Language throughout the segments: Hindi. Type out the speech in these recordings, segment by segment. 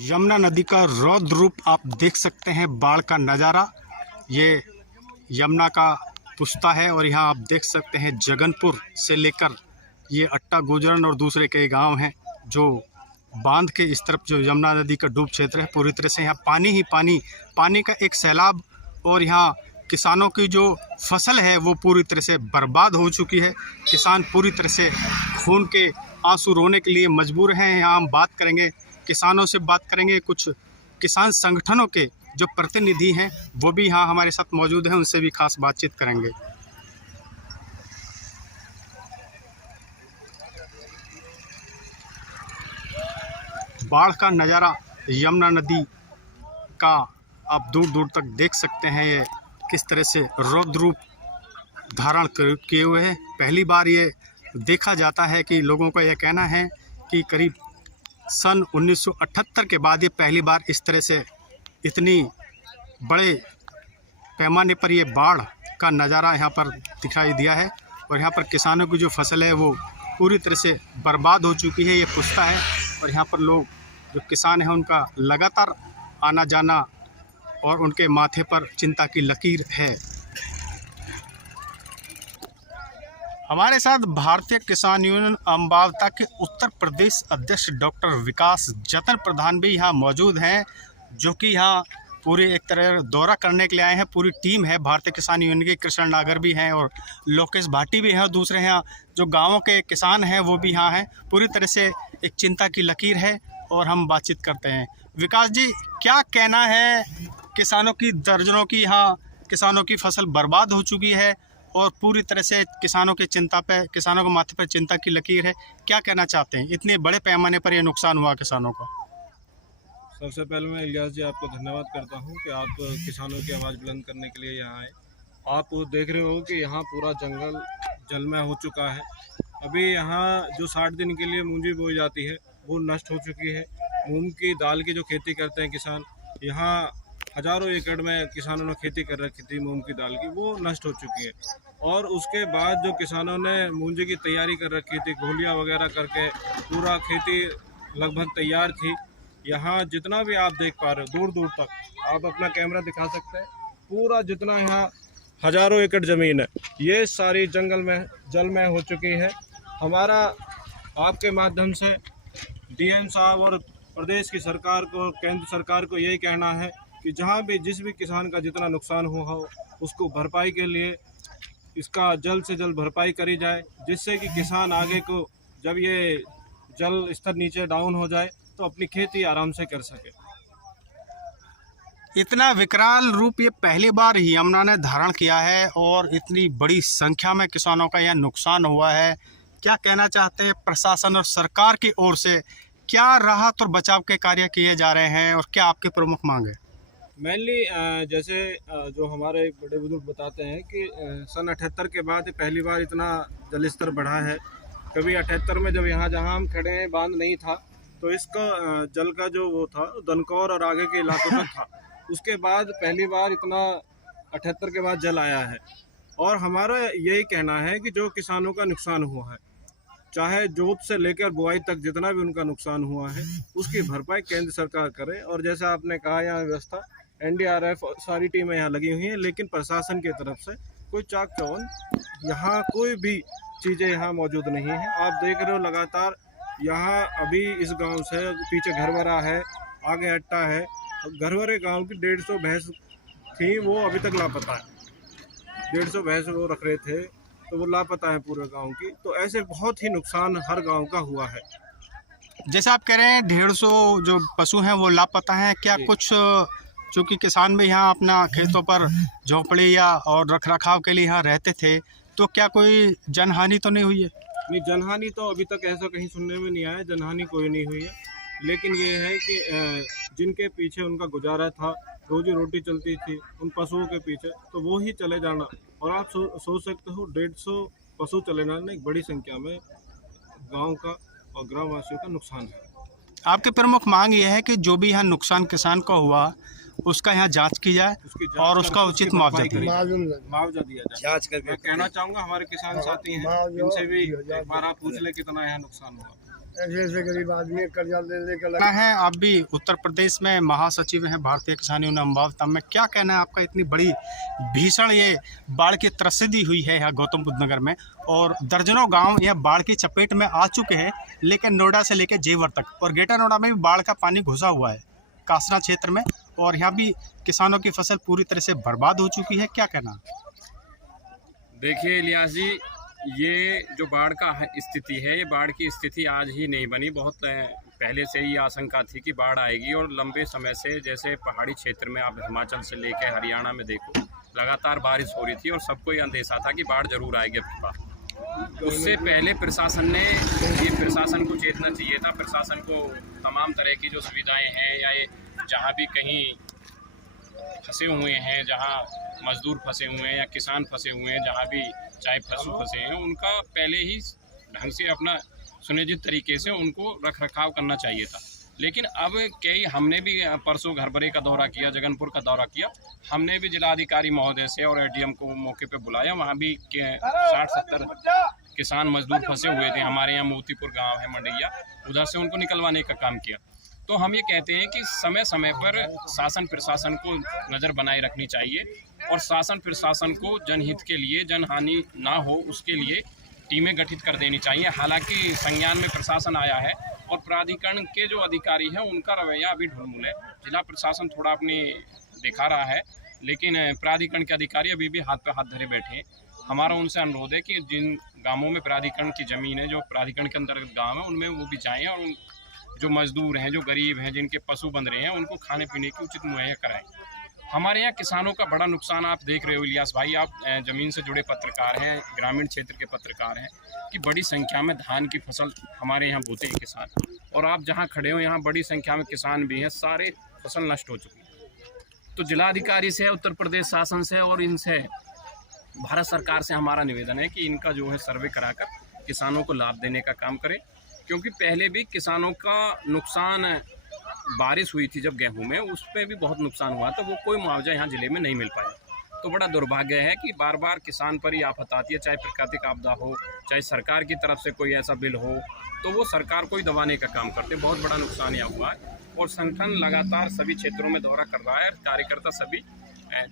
यमुना नदी का रौद्र रूप आप देख सकते हैं। बाढ़ का नज़ारा ये यमुना का पुस्ता है और यहाँ आप देख सकते हैं जगनपुर से लेकर ये अट्टा गुजरन और दूसरे कई गांव हैं जो बांध के इस तरफ जो यमुना नदी का डूब क्षेत्र है पूरी तरह से यहाँ पानी ही पानी का एक सैलाब। और यहाँ किसानों की जो फसल है वो पूरी तरह से बर्बाद हो चुकी है। किसान पूरी तरह से खून के आंसू रोने के लिए मजबूर हैं। यहाँ हम बात करेंगे, किसानों से बात करेंगे, कुछ किसान संगठनों के जो प्रतिनिधि हैं वो भी यहाँ हमारे साथ मौजूद हैं, उनसे भी खास बातचीत करेंगे। बाढ़ का नज़ारा यमुना नदी का आप दूर दूर तक देख सकते हैं। ये किस तरह से रौद्र रूप धारण किए हुए है। पहली बार ये देखा जाता है कि लोगों का यह कहना है कि करीब सन 1978 के बाद ये पहली बार इस तरह से इतनी बड़े पैमाने पर ये बाढ़ का नज़ारा यहाँ पर दिखाई दिया है। और यहाँ पर किसानों की जो फसल है वो पूरी तरह से बर्बाद हो चुकी है। ये पुस्ता है और यहाँ पर लोग जो किसान हैं उनका लगातार आना जाना और उनके माथे पर चिंता की लकीर है। हमारे साथ भारतीय किसान यूनियन अम्बावता के उत्तर प्रदेश अध्यक्ष डॉक्टर विकास जतन प्रधान भी यहाँ मौजूद हैं, जो कि यहाँ पूरे एक तरह दौरा करने के लिए आए हैं। पूरी टीम है भारतीय किसान यूनियन के, कृष्ण नागर भी हैं और लोकेश भाटी भी हैं और दूसरे यहाँ जो गाँवों के किसान हैं वो भी यहाँ हैं। पूरी तरह से एक चिंता की लकीर है और हम बातचीत करते हैं। विकास जी, क्या कहना है? किसानों की दर्जनों की यहाँ किसानों की फसल बर्बाद हो चुकी है और पूरी तरह से किसानों के माथे पर चिंता की लकीर है। क्या कहना चाहते हैं? इतने बड़े पैमाने पर यह नुकसान हुआ किसानों का। सबसे पहले मैं इलियास जी आपको धन्यवाद करता हूं कि आप किसानों की आवाज़ बुलंद करने के लिए यहाँ आए। आप देख रहे हो कि यहाँ पूरा जंगल जलमय हो चुका है। अभी यहाँ जो 60 दिन के लिए मूंजी बोई जाती है वो नष्ट हो चुकी है। मूंग की दाल की जो खेती करते हैं किसान, यहाँ हज़ारों एकड़ में किसानों ने खेती कर रखी थी मूंग की दाल की, वो नष्ट हो चुकी है। और उसके बाद जो किसानों ने मूंजी की तैयारी कर रखी थी, घोलियाँ वगैरह करके पूरा खेती लगभग तैयार थी। यहाँ जितना भी आप देख पा रहे हो दूर दूर तक, आप अपना कैमरा दिखा सकते हैं, पूरा जितना यहाँ हज़ारों एकड़ ज़मीन है ये सारी जलमय हो चुकी है। हमारा आपके माध्यम से डीएम साहब और प्रदेश की सरकार को, केंद्र सरकार को यही कहना है कि जहाँ भी जिस भी किसान का जितना नुकसान हुआ हो उसको भरपाई के लिए इसका जल्द से जल्द भरपाई करी जाए, जिससे कि किसान आगे को जब ये जल स्तर नीचे डाउन हो जाए तो अपनी खेती आराम से कर सके। इतना विकराल रूप ये पहली बार यमुना ने धारण किया है और इतनी बड़ी संख्या में किसानों का यह नुकसान हुआ है। क्या कहना चाहते हैं? प्रशासन और सरकार की ओर से क्या राहत और बचाव के कार्य किए जा रहे हैं और क्या आपकी प्रमुख मांग है? मेनली जैसे जो हमारे बड़े बुजुर्ग बताते हैं कि सन 78 के बाद पहली बार इतना जल स्तर बढ़ा है। कभी 78 में जब यहाँ जहाँ हम खड़े हैं बांध नहीं था तो इसका जल का जो वो था दनकौर और आगे के इलाकों तक था। उसके बाद पहली बार इतना 78 के बाद जल आया है। और हमारा यही कहना है कि जो किसानों का नुकसान हुआ है, चाहे जोत से लेकर बुआई तक जितना भी उनका नुकसान हुआ है उसकी भरपाई केंद्र सरकार करे। और जैसा आपने कहा यहाँ व्यवस्था NDRF सारी टीमें यहाँ लगी हुई हैं, लेकिन प्रशासन की तरफ से कोई चाक चौबंद यहाँ कोई भी चीज़ें यहाँ मौजूद नहीं है। आप देख रहे हो लगातार यहाँ अभी इस गांव से पीछे घरवरा है, आगे अट्टा है, घरवरे गांव की 150 भैंस थी, वो अभी तक लापता है। 150 भैंस वो रख रहे थे तो वो लापता है पूरे गांव की। तो ऐसे बहुत ही नुकसान हर गांव का हुआ है। जैसे आप कह रहे हैं 150 जो पशु हैं वो लापता हैं, क्या कुछ चूँकि किसान भी यहाँ अपना खेतों पर झोंपड़ी या और रखरखाव के लिए यहाँ रहते थे, तो क्या कोई जनहानि तो नहीं हुई है? नहीं, जनहानि तो अभी तक ऐसा कहीं सुनने में नहीं आया, जनहानि कोई नहीं हुई है। लेकिन ये है कि जिनके पीछे उनका गुजारा था, रोजी रोटी चलती थी उन पशुओं के पीछे, तो वो ही चले जाना। और आप सोच सकते हो 150 पशु चले जाना एक बड़ी संख्या में गांव का और ग्रामवासियों का नुकसान है। आपकी प्रमुख मांग ये है कि जो भी यहाँ नुकसान किसान को हुआ उसका यहाँ जांच की जाए और उसका उचित मुआवजा दिया जाए। जांच करके मैं कहना चाहूँगा हमारे किसान साथी हैं, इनसे भी एक बार आप पूछ ले कितना यहाँ नुकसान हुआ। ऐसे ऐसे गरीब आदमी कर्जा ले लेकर कहना है आप भी उत्तर प्रदेश में महासचिव हैं भारतीय किसान यूनियन अम्बावता में, क्या कहना है आपका? इतनी बड़ी भीषण ये बाढ़ की त्रसिदी हुई है यहाँ गौतम बुद्ध नगर में और दर्जनों गांव यह बाढ़ की चपेट में आ चुके हैं, लेकिन नोएडा से लेकर जेवर तक और ग्रेटर नोएडा में भी बाढ़ का पानी घुसा हुआ है कासना क्षेत्र में, और यहाँ भी किसानों की फसल पूरी तरह से बर्बाद हो चुकी है। क्या कहना? देखिए इलियास जी, ये जो बाढ़ का स्थिति है, ये बाढ़ की स्थिति आज ही नहीं बनी, बहुत पहले से ही आशंका थी कि बाढ़ आएगी और लंबे समय से, जैसे पहाड़ी क्षेत्र में आप हिमाचल से लेकर हरियाणा में देखो लगातार बारिश हो रही थी और सबको ये अंदेशा था कि बाढ़ जरूर आएगी अब बार। उससे पहले प्रशासन ने, ये प्रशासन को चेतना चाहिए था, प्रशासन को तमाम तरह की जो सुविधाएँ हैं या ये जहाँ भी कहीं फंसे हुए हैं, जहाँ मजदूर फंसे हुए हैं या किसान फंसे हुए हैं, जहाँ भी चाहे पशु फंसे हैं, उनका पहले ही ढंग से अपना सुनियोजित तरीके से उनको रख रखाव करना चाहिए था। लेकिन अब कई, हमने भी परसों घरबरे का दौरा किया, जगनपुर का दौरा किया, हमने भी जिलाधिकारी महोदय से और एडीएम को मौके पे बुलाया, वहाँ भी 60-70 किसान मजदूर फंसे हुए थे। हमारे यहाँ मोतीपुर गाँव है मंडैया, उधर से उनको निकलवाने का काम किया। तो हम ये कहते हैं कि समय समय पर शासन प्रशासन को नज़र बनाए रखनी चाहिए और शासन प्रशासन को जनहित के लिए, जनहानि ना हो उसके लिए टीमें गठित कर देनी चाहिए। हालांकि संज्ञान में प्रशासन आया है और प्राधिकरण के जो अधिकारी हैं उनका रवैया अभी ढुलमुल है। जिला प्रशासन थोड़ा अपनी दिखा रहा है, लेकिन प्राधिकरण के अधिकारी अभी भी हाथ पे हाथ धरे बैठे हैं। हमारा उनसे अनुरोध है कि जिन गाँवों में प्राधिकरण की ज़मीन है, जो प्राधिकरण के अंतर्गत गाँव है, उनमें वो भी जाएँ और जो मजदूर हैं, जो गरीब हैं, जिनके पशु बंध रहे हैं, उनको खाने पीने की उचित मुहैया कराएं। हमारे यहाँ किसानों का बड़ा नुकसान आप देख रहे हो इलियास भाई, आप ज़मीन से जुड़े पत्रकार हैं, ग्रामीण क्षेत्र के पत्रकार हैं, कि बड़ी संख्या में धान की फसल हमारे यहाँ बोते हैं किसान, और आप जहाँ खड़े हो यहाँ बड़ी संख्या में किसान भी हैं, सारे फसल नष्ट हो चुकी है। तो जिलाधिकारी से, उत्तर प्रदेश शासन से और इनसे भारत सरकार से हमारा निवेदन है कि इनका जो है सर्वे कराकर किसानों को लाभ देने का काम करें, क्योंकि पहले भी किसानों का नुकसान, बारिश हुई थी जब गेहूं में, उस पर भी बहुत नुकसान हुआ, तो वो कोई मुआवजा यहाँ ज़िले में नहीं मिल पाया। तो बड़ा दुर्भाग्य है कि बार बार किसान पर ही आफत आती है, चाहे प्राकृतिक आपदा हो, चाहे सरकार की तरफ से कोई ऐसा बिल हो, तो वो सरकार को ही दबाने का काम करते। बहुत बड़ा नुकसान यहाँ हुआ है और संगठन लगातार सभी क्षेत्रों में दौरा कर रहा है। कार्यकर्ता सभी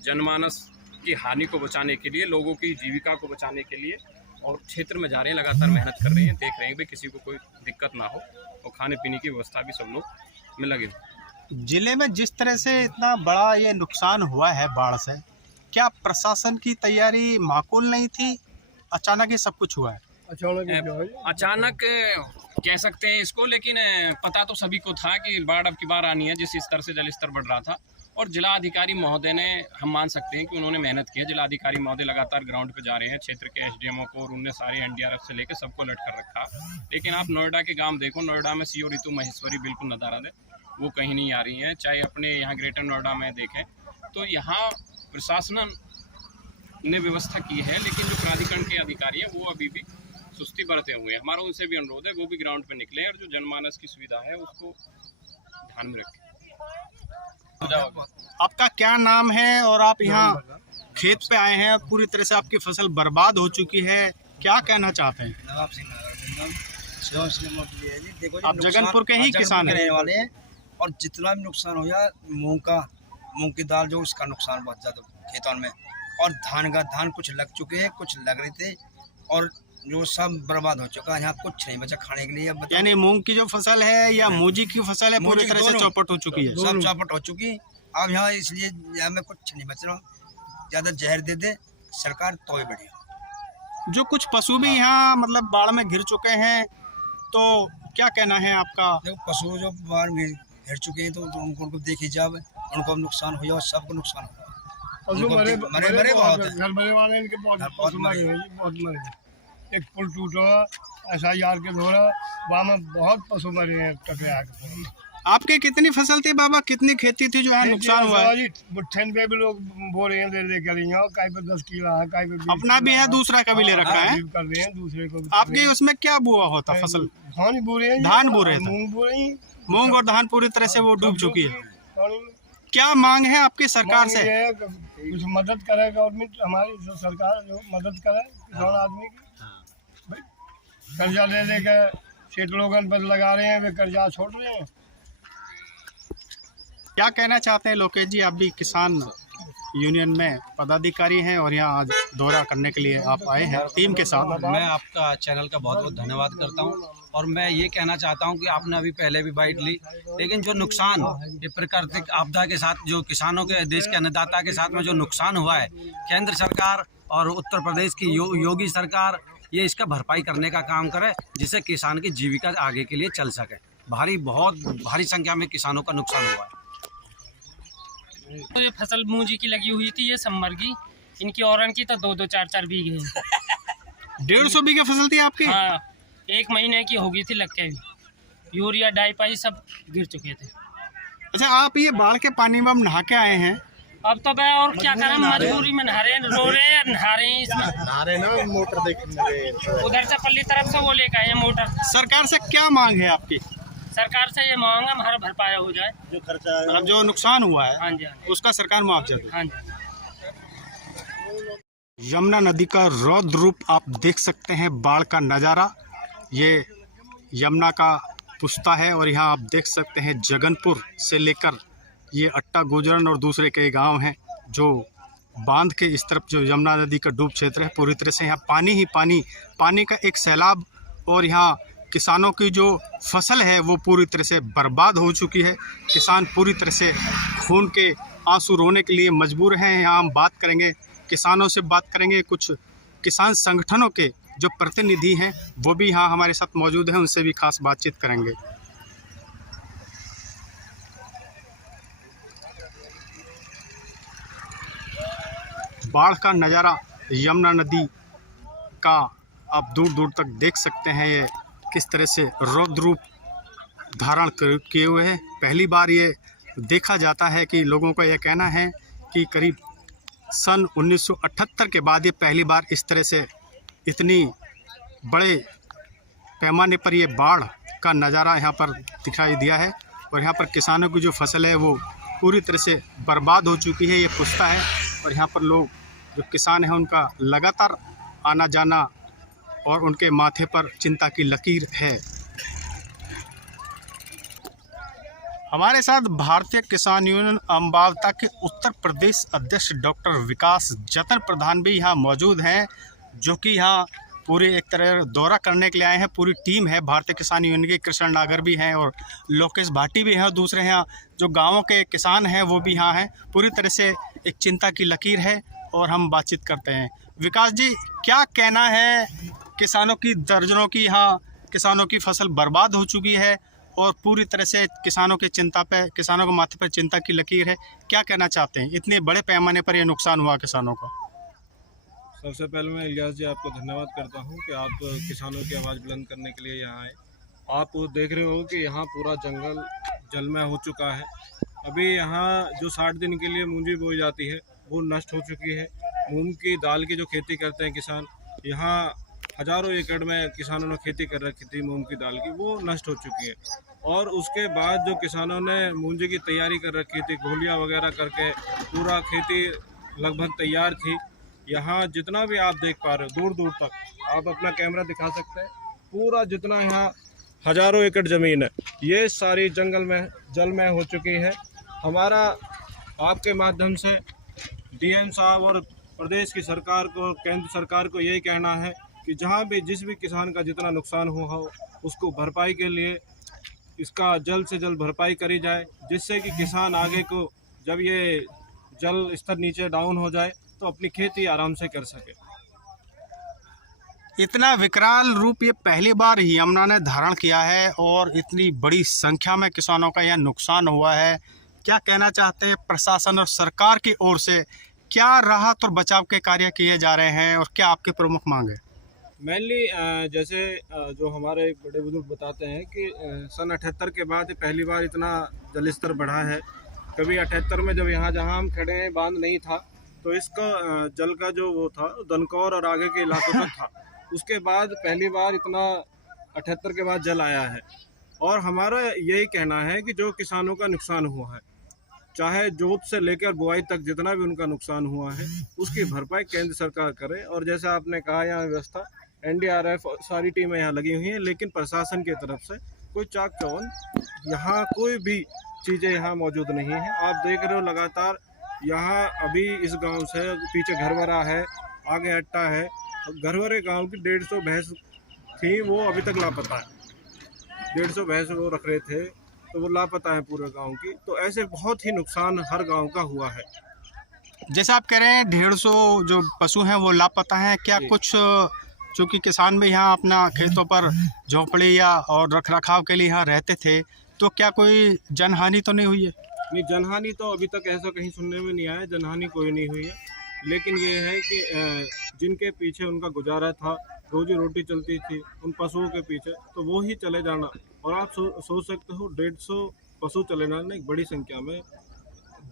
जनमानस की हानि को बचाने के लिए, लोगों की जीविका को बचाने के लिए और क्षेत्र में जा रहे हैं, लगातार मेहनत कर रहे हैं, देख रहे हैं कि किसी को कोई दिक्कत ना हो और खाने पीने की व्यवस्था भी सब लोग में लगे हो। जिले में जिस तरह से इतना बड़ा ये नुकसान हुआ है बाढ़ से, क्या प्रशासन की तैयारी माकूल नहीं थी? अचानक ही सब कुछ हुआ है। अचानक कह सकते हैं इसको, लेकिन पता तो सभी को था कि बाढ़ अब की बार आनी है, जिस स्तर से जल स्तर बढ़ रहा था। और जिला अधिकारी महोदय ने, हम मान सकते हैं कि उन्होंने मेहनत की है। जिला अधिकारी महोदय लगातार ग्राउंड पे जा रहे हैं, क्षेत्र के एसडीएमओ को, और उनने सारे एनडीआरएफ से लेकर सबको अलर्ट कर रखा। लेकिन आप नोएडा के गांव देखो, नोएडा में सीओ ऋतु महेश्वरी बिल्कुल नदारद है, वो कहीं नहीं आ रही हैं। चाहे अपने यहाँ ग्रेटर नोएडा में देखें तो यहाँ प्रशासन ने व्यवस्था की है, लेकिन जो प्राधिकरण के अधिकारी हैं वो अभी भी सुस्ती बरते हुए हैं। हमारा उनसे भी अनुरोध है वो भी ग्राउंड पर निकले और जो जनमानस की सुविधा है उसको ध्यान में रखें। आपका क्या नाम है और आप यहाँ खेत पे आए हैं, पूरी तरह से आपकी फसल बर्बाद हो चुकी है, क्या कहना चाहते हैं? आप जगनपुर के ही किसान हैं वाले हैं और जितना भी नुकसान हो गया, मूंग की दाल जो उसका नुकसान बहुत ज़्यादा खेतों में, और धान कुछ लग चुके हैं, कुछ लग रहे थे और जो सब बर्बाद हो चुका है। यहाँ कुछ नहीं बचा खाने के लिए। यानी मूंग की जो फसल है या मूजी की फसल है पूरी तरह से चौपट हो चुकी है, सब चौपट हो चुकी। अब यहाँ इसलिए यहाँ में कुछ नहीं बच रहा, ज़्यादा जहर दे दे सरकार तो भी बढ़िया। जो कुछ पशु भी यहाँ मतलब बाढ़ में घिर चुके हैं, तो क्या कहना है आपका? देखो पशु जो बाढ़ में घिर चुके हैं तो उनको देखिए, जब उनको नुकसान हो जाए, सबको नुकसान हो जाए। मरे बहुत है, घर मरे वाले इनके बहुत मरे। एक पुल टूटा SIR के द्वारा, वहाँ में बहुत पशु मरे हैं टकरा के। आपके कितनी फसल थी बाबा, कितनी खेती थी जो है नुकसान हुआ है? बुट्ठन पे भी लोग बो रहे हैं, लेकर कहीं पे 10 किलो है, कहीं पे अपना भी है, दूसरा का भी ले रखा है, कर रहे हैं दूसरे को। आपके उसमें क्या बुआ होता फसल? धान बो रहे हैं, धान बो रहे थे, मूंग बो रही, मूंग और धान पूरी तरह से वो डूब चुकी है। क्या मांग है आपकी सरकार से? कुछ मदद करे गवर्नमेंट, हमारी सरकार जो मदद करे किसान आदमी की। कर्जा ले लेकर सेठ लोगन बस लगा रहे हैं, वे कर्जा छोड़ रहे हैं। क्या कहना चाहते हैं लोकेश जी? आप भी किसान यूनियन में पदाधिकारी हैं और यहाँ आज दौरा करने के लिए आप आए हैं टीम के साथ। मैं आपका चैनल का बहुत बहुत धन्यवाद करता हूं और मैं ये कहना चाहता हूं कि आपने अभी पहले भी बाइट ली, लेकिन जो नुकसान ये प्राकृतिक आपदा के साथ जो किसानों के, देश के अन्नदाता के साथ में जो नुकसान हुआ है, केंद्र सरकार और उत्तर प्रदेश की योगी सरकार ये इसका भरपाई करने का काम करे, जिससे किसान की जीविका आगे के लिए चल सके। बहुत भारी संख्या में किसानों का नुकसान हुआ है। तो ये फसल मूंजी की लगी हुई थी, ये सम्मर की, इनकी औरन की तो 2-2, 4-4 बीघे है। 150 बीघे फसल थी आपकी? हाँ, 1 महीने की हो गई थी लग के, यूरिया डाई सब गिर चुके थे। अच्छा, आप ये बाढ़ के पानी में अब नहा के आए हैं? अब तो मैं और क्या करें, मजबूरी में नहा रहे, रो रहे हैं, नहा रहे हैं इसमें। नहा रहे ना, मोटर देखने उधर से पल्ली तरफ से वो लेकर आए हैं मोटर। सरकार से क्या मांग है आपकी? सरकार से ये मांग है हमारा भरपाया हो जाए, जो खर्चा मतलब जो नुकसान हुआ है हाँ जी, उसका सरकार मुआवजा दे। हाँ जी। यमुना नदी का रौद्र रूप आप देख सकते हैं, बाढ़ का नज़ारा। ये यमुना का पुस्ता है और यहाँ आप देख सकते हैं जगनपुर से लेकर ये अट्टा गुजरन और दूसरे कई गांव हैं जो बांध के इस तरफ जो यमुना नदी का डूब क्षेत्र है, पूरी तरह से यहाँ पानी ही पानी का एक सैलाब। और यहाँ किसानों की जो फसल है वो पूरी तरह से बर्बाद हो चुकी है। किसान पूरी तरह से खून के आंसू रोने के लिए मजबूर हैं। यहाँ हम बात करेंगे, किसानों से बात करेंगे, कुछ किसान संगठनों के जो प्रतिनिधि हैं वो भी यहाँ हमारे साथ मौजूद हैं, उनसे भी खास बातचीत करेंगे। बाढ़ का नज़ारा यमुना नदी का आप दूर दूर तक देख सकते हैं। ये किस तरह से रौद्र रूप धारण किए हुए हैं। पहली बार ये देखा जाता है कि लोगों का यह कहना है कि करीब सन 1978 के बाद ये पहली बार इस तरह से इतनी बड़े पैमाने पर ये बाढ़ का नज़ारा यहाँ पर दिखाई दिया है। और यहाँ पर किसानों की जो फसल है वो पूरी तरह से बर्बाद हो चुकी है। ये पुस्ता है और यहाँ पर लोग जो किसान हैं उनका लगातार आना जाना और उनके माथे पर चिंता की लकीर है। हमारे साथ भारतीय किसान यूनियन अम्बावता के उत्तर प्रदेश अध्यक्ष डॉक्टर विकास जतन प्रधान भी यहाँ मौजूद हैं, जो कि यहाँ पूरे एक तरह दौरा करने के लिए आए हैं। पूरी टीम है भारतीय किसान यूनियन के, कृष्ण नागर भी हैं और लोकेश भाटी भी हैं। दूसरे यहाँ जो गाँवों के किसान हैं वो भी यहाँ हैं। पूरी तरह से एक चिंता की लकीर है और हम बातचीत करते हैं। विकास जी, क्या कहना है? किसानों की दर्जनों की यहाँ किसानों की फसल बर्बाद हो चुकी है और पूरी तरह से किसानों के माथे पर चिंता की लकीर है। क्या कहना चाहते हैं? इतने बड़े पैमाने पर यह नुकसान हुआ किसानों का। सबसे पहले मैं इलियास जी आपको धन्यवाद करता हूं कि आप किसानों की आवाज़ बुलंद करने के लिए यहाँ आए। आप देख रहे हो कि यहाँ पूरा जंगल जलमय हो चुका है। अभी यहाँ जो 60 दिन के लिए मूंजी बोई जाती है वो नष्ट हो चुकी है। मूंग की दाल की जो खेती करते हैं किसान, यहाँ हज़ारों एकड़ में किसानों ने खेती कर रखी थी मूंग की दाल की, वो नष्ट हो चुकी है। और उसके बाद जो किसानों ने मूंजी की तैयारी कर रखी थी, घोलियाँ वगैरह करके पूरा खेती लगभग तैयार थी। यहाँ जितना भी आप देख पा रहे हो दूर दूर तक, आप अपना कैमरा दिखा सकते हैं, पूरा जितना यहाँ हज़ारों एकड़ ज़मीन है ये सारी जलमय हो चुकी है। हमारा आपके माध्यम से डीएम साहब और प्रदेश की सरकार को, केंद्र सरकार को यही कहना है कि जहाँ भी जिस भी किसान का जितना नुकसान हुआ हो उसको भरपाई के लिए इसका जल्द से जल्द भरपाई करी जाए, जिससे कि किसान आगे को जब ये जल स्तर नीचे डाउन हो जाए तो अपनी खेती आराम से कर सके। इतना विकराल रूप ये पहली बार यमुना ने धारण किया है और इतनी बड़ी संख्या में किसानों का यह नुकसान हुआ है। क्या कहना चाहते हैं? प्रशासन और सरकार की ओर से क्या राहत और बचाव के कार्य किए जा रहे हैं और क्या आपकी प्रमुख मांग है? मेनली जैसे जो हमारे बड़े बुजुर्ग बताते हैं कि सन 78 के बाद पहली बार इतना जल स्तर बढ़ा है। कभी 78 में जब यहाँ जहाँ हम खड़े हैं बांध नहीं था तो इसका जल का जो वो था दनकौर और आगे के इलाकों तक था। उसके बाद पहली बार इतना 78 के बाद जल आया है। और हमारा यही कहना है कि जो किसानों का नुकसान हुआ है, चाहे जोत से लेकर बुआई तक जितना भी उनका नुकसान हुआ है उसकी भरपाई केंद्र सरकार करे। और जैसा आपने कहा यहाँ व्यवस्था NDRF सारी टीमें यहाँ लगी हुई हैं, लेकिन प्रशासन की तरफ से कोई चाक चौबंद यहाँ कोई भी चीज़ें यहाँ मौजूद नहीं है। आप देख रहे हो लगातार यहाँ अभी इस गांव से पीछे घरवरा है, आगे अट्टा है, घरवरे गांव की 150 भैंस थी, वो अभी तक लापता है। 150 भैंस वो रख रहे थे, तो वो लापता है पूरे गांव की। तो ऐसे बहुत ही नुकसान हर गांव का हुआ है। जैसे आप कह रहे हैं 150 जो पशु हैं वो लापता हैं, क्या कुछ चूँकि किसान भी यहाँ अपना खेतों पर झोंपड़ी या और रख रखाव के लिए यहाँ रहते थे, तो क्या कोई जनहानि तो नहीं हुई है? नहीं, जनहानि तो अभी तक ऐसा कहीं सुनने में नहीं आया, जनहानि कोई नहीं हुई है। लेकिन ये है कि जिनके पीछे उनका गुजारा था, रोजी रोटी चलती थी उन पशुओं के पीछे, तो वो ही चले जाना। और आप सोच सकते हो 150 पशु चले जाना एक बड़ी संख्या में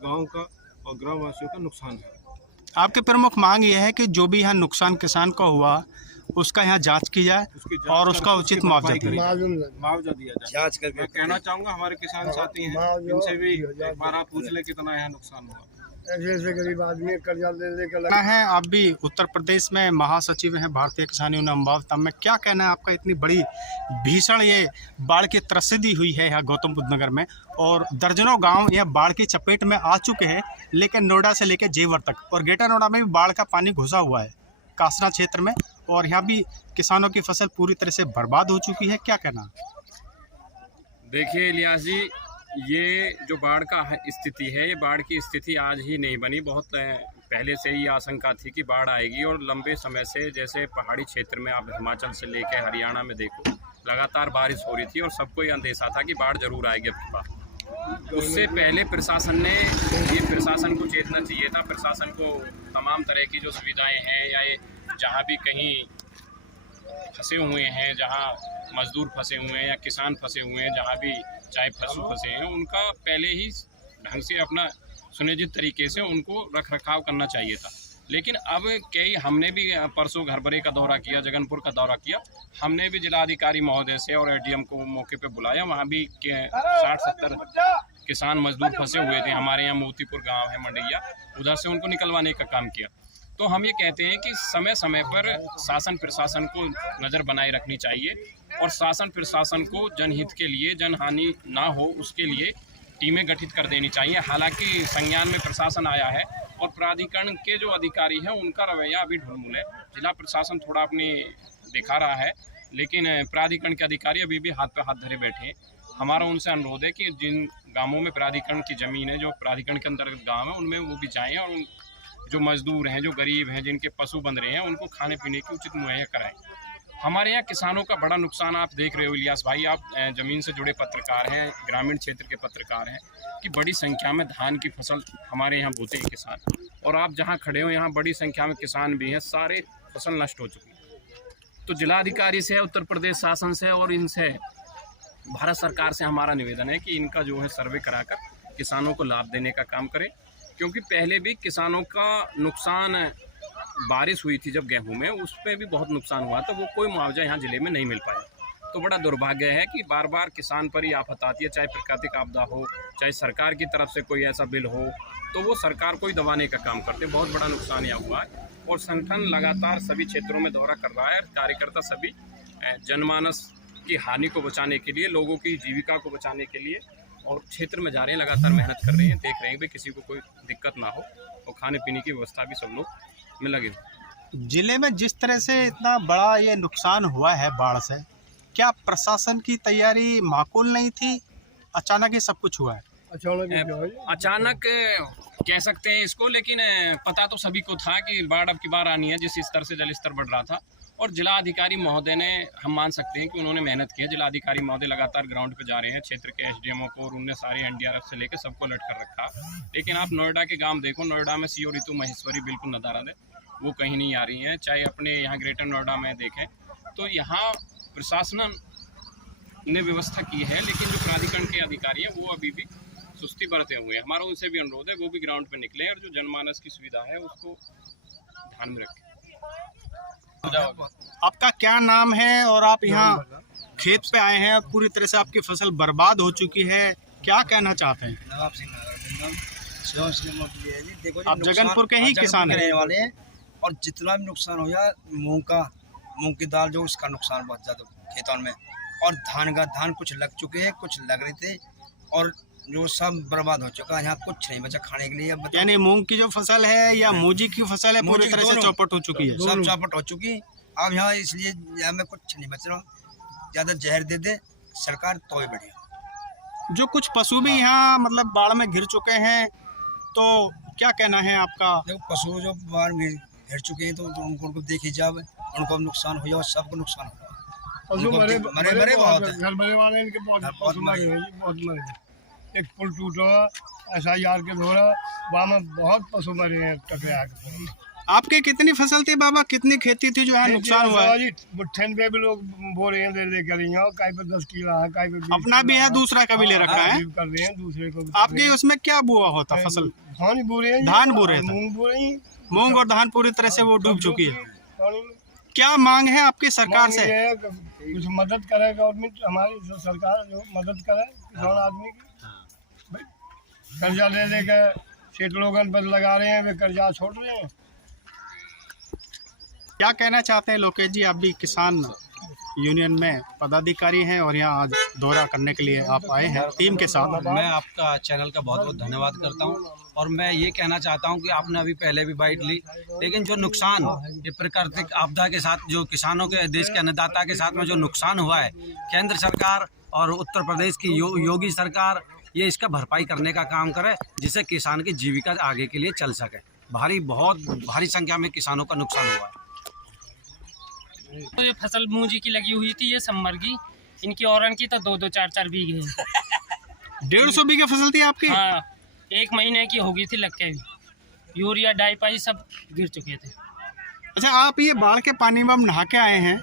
गांव का और ग्रामवासियों का नुकसान है। आपकी प्रमुख मांग ये है कि जो भी यहाँ नुकसान किसान को हुआ उसका यहाँ जांच की जाए और उसका उचित मुआवजा दिया जाए। जांच करके मैं कहना चाहूँगा हमारे किसान साथी हैं, इनसे भी एक बार आप पूछ ले कितना यहाँ नुकसान हुआ। ऐसे गरीब आदमी कर्जा ले कहना है। आप भी उत्तर प्रदेश में महासचिव हैं भारतीय किसान यूनियन अम्बावता में, क्या कहना है आपका? इतनी बड़ी भीषण ये बाढ़ की त्रसिदी हुई है यहाँ गौतम बुद्ध नगर में और दर्जनों गांव यह बाढ़ की चपेट में आ चुके हैं, लेकिन नोएडा से लेकर जेवर तक और ग्रेटर नोएडा में भी बाढ़ का पानी घुसा हुआ है कासना क्षेत्र में, और यहाँ भी किसानों की फसल पूरी तरह से बर्बाद हो चुकी है। क्या कहना? देखिए इलियास जी, ये जो बाढ़ का स्थिति है, ये बाढ़ की स्थिति आज ही नहीं बनी, बहुत पहले से ही आशंका थी कि बाढ़ आएगी। और लंबे समय से, जैसे पहाड़ी क्षेत्र में आप हिमाचल से लेकर हरियाणा में देखो, लगातार बारिश हो रही थी और सबको ये अंदेशा था कि बाढ़ जरूर आएगी अब की बार। उससे पहले प्रशासन ने, ये प्रशासन को चेतना चाहिए था, प्रशासन को तमाम तरह की जो सुविधाएं हैं या ये जहाँ भी कहीं फंसे हुए हैं, जहाँ मजदूर फंसे हुए हैं या किसान फंसे हुए हैं, जहाँ भी चाहे पशु फंसे हैं, उनका पहले ही ढंग से अपना सुनियोजित तरीके से उनको रख रखाव करना चाहिए था। लेकिन अब कई, हमने भी परसों घरबरे का दौरा किया, जगनपुर का दौरा किया, हमने भी जिलाधिकारी महोदय से और ADM को मौके पे बुलाया। वहाँ भी 60-70 किसान मजदूर फंसे हुए थे। हमारे यहाँ मोतीपुर गांव है मंडैया, उधर से उनको निकलवाने का काम किया। तो हम ये कहते हैं कि समय समय पर शासन प्रशासन को नज़र बनाए रखनी चाहिए और शासन प्रशासन को जनहित के लिए, जनहानि ना हो उसके लिए टीमें गठित कर देनी चाहिए। हालांकि संज्ञान में प्रशासन आया है और प्राधिकरण के जो अधिकारी हैं उनका रवैया अभी ढुलमुल है। जिला प्रशासन थोड़ा अपनी दिखा रहा है, लेकिन प्राधिकरण के अधिकारी अभी भी हाथ पे हाथ धरे बैठे हैं। हमारा उनसे अनुरोध है कि जिन गाँवों में प्राधिकरण की ज़मीन है, जो प्राधिकरण के अंतर्गत गाँव है, उनमें वो भी जाएँ और जो मजदूर हैं, जो गरीब हैं, जिनके पशु बंध रहे हैं, उनको खाने पीने की उचित मुहैया कराएं। हमारे यहाँ किसानों का बड़ा नुकसान आप देख रहे हो इलियास भाई, आप ज़मीन से जुड़े पत्रकार हैं, ग्रामीण क्षेत्र के पत्रकार हैं, कि बड़ी संख्या में धान की फसल हमारे यहाँ बोते हैं किसान, और आप जहाँ खड़े हो यहाँ बड़ी संख्या में किसान भी हैं, सारे फसल नष्ट हो चुकी है। तो जिलाधिकारी से, उत्तर प्रदेश शासन से और इनसे भारत सरकार से हमारा निवेदन है कि इनका जो है सर्वे कराकर किसानों को लाभ देने का काम करें, क्योंकि पहले भी किसानों का नुकसान, बारिश हुई थी जब गेहूं में, उस पर भी बहुत नुकसान हुआ, तो वो कोई मुआवजा यहाँ ज़िले में नहीं मिल पाया। तो बड़ा दुर्भाग्य है कि बार बार किसान पर ही आफत आती है, चाहे प्राकृतिक आपदा हो, चाहे सरकार की तरफ से कोई ऐसा बिल हो, तो वो सरकार को ही दबाने का काम करते हैं। बहुत बड़ा नुकसान यहाँ हुआ है और संगठन लगातार सभी क्षेत्रों में दौरा कर रहा है। कार्यकर्ता सभी जनमानस की हानि को बचाने के लिए, लोगों की जीविका को बचाने के लिए और क्षेत्र में जा रहे हैं, लगातार मेहनत कर रहे हैं, देख रहे हैं कि किसी को कोई दिक्कत ना हो और खाने पीने की व्यवस्था भी सब लोग में लगे। जिले में जिस तरह से इतना बड़ा ये नुकसान हुआ है बाढ़ से, क्या प्रशासन की तैयारी माकूल नहीं थी? अचानक ही सब कुछ हुआ है। अचानक कह सकते हैं इसको, लेकिन पता तो सभी को था कि बाढ़ अब की बार आनी है, जिस स्तर से जल स्तर बढ़ रहा था। और जिलाधिकारी महोदय ने, हम मान सकते हैं कि उन्होंने मेहनत की है। जिलाधिकारी महोदय लगातार ग्राउंड पे जा रहे हैं, क्षेत्र के SDMO को, और उनने सारे NDRF से लेकर सबको अलर्ट कर रखा। लेकिन आप नोएडा के गांव देखो, नोएडा में CO ऋतु महेश्वरी बिल्कुल नदारा दे, वो कहीं नहीं आ रही हैं। चाहे अपने यहाँ ग्रेटर नोएडा में देखें तो यहाँ प्रशासन ने व्यवस्था की है, लेकिन जो प्राधिकरण के अधिकारी हैं वो अभी भी सुस्ती बरते हुए हैं। हमारा उनसे भी अनुरोध है वो भी ग्राउंड पर निकले और जो जनमानस की सुविधा है उसको ध्यान में रखें। आपका क्या नाम है और आप यहाँ खेत पे आए हैं, पूरी तरह से आपकी फसल बर्बाद हो चुकी है, क्या कहना चाहते हैं? देखो, आप जगनपुर के ही किसान हैं वाले हैं, और जितना भी नुकसान हो जाए मूंग का मूंग की दाल जो उसका नुकसान बहुत ज़्यादा खेतों में, और धान कुछ लग चुके हैं, कुछ लग रहे थे, और जो सब बर्बाद हो चुका है। यहाँ कुछ नहीं बचा खाने के लिए। अब बताओ, यानी मूंग की जो फसल है या मूंजी की फसल है पूरी मूंजी तरह से दोनों। चौपट हो चुकी है। सब चौपट हो चुकी। अब यहाँ इसलिए यहाँ में कुछ नहीं बच रहा। ज़्यादा जहर दे दे सरकार तो ही बढ़िया। जो कुछ पशु भी यहाँ मतलब बाढ़ में घिर चुके हैं, तो क्या कहना है आपका? देखो पशु जो बाढ़ में घिर चुके हैं तो उनको देखी जाए, उनको अब नुकसान हो जाए, सबको नुकसान हो। पशु मरे बहुत है। घर मरे वाले इनके बहुत बहुत पशु मरे मरे। हैं जी, बहुत मरे हैं। एक पुल टूटा SIR के द्वारा, वहाँ में बहुत पशु मरे हैं टकरा के। आपके कितनी फसल थी बाबा, कितनी खेती थी जो यहाँ नुकसान हुआ है? बुट्ठन पे भी लोग बो रहे हैं, ले कर रही हैं, कहीं पे 10 किलो है, कहीं पे 20 अपना भी है, किलो दूसरा का भी ले रखा है। कर रहे हैं, दूसरे को भी आपके उसमें क्या बुआ होता फसल? धान बो रहे हैं, धान बो रहे थे। मूंग बो रही हैं। मूंग और धान पूरी तरह से वो डूब चुकी है। पानी में। क्या मांग है आपकी सरकार से? मांग ये है कि कुछ मदद करे गवर्नमेंट, हमारी जो सरकार जो मदद करे किसान आदमी की। भाई, कर्जा ले लेके सेठ लोगन पर लगा रहे हैं, वे कर्जा छोड़ रहे हैं। क्या कहना चाहते हैं लोकेश जी? आप भी किसान यूनियन में पदाधिकारी हैं और यहाँ आज दौरा करने के लिए आप आए हैं टीम के साथ। मैं आपका चैनल का बहुत बहुत धन्यवाद करता हूं, और मैं ये कहना चाहता हूं कि आपने अभी पहले भी बाइट ली, लेकिन जो नुकसान ये प्राकृतिक आपदा के साथ जो किसानों के, देश के अन्नदाता के साथ में जो नुकसान हुआ है, केंद्र सरकार और उत्तर प्रदेश की योगी सरकार ये इसका भरपाई करने का काम करे, जिससे किसान की जीविका आगे के लिए चल सके। बहुत भारी संख्या में किसानों का नुकसान हुआ है। तो ये फसल मूंजी की लगी हुई थी, ये सम्मर की, इनकी औरन की तो 2-2 4-4 बीघे हैं। 150 बीघे फसल थी आपकी? हाँ, 1 महीने की हो गई थी लग के। यूरिया डाई सब गिर चुके थे। अच्छा, आप ये बाढ़ के पानी में अब नहा के आए हैं?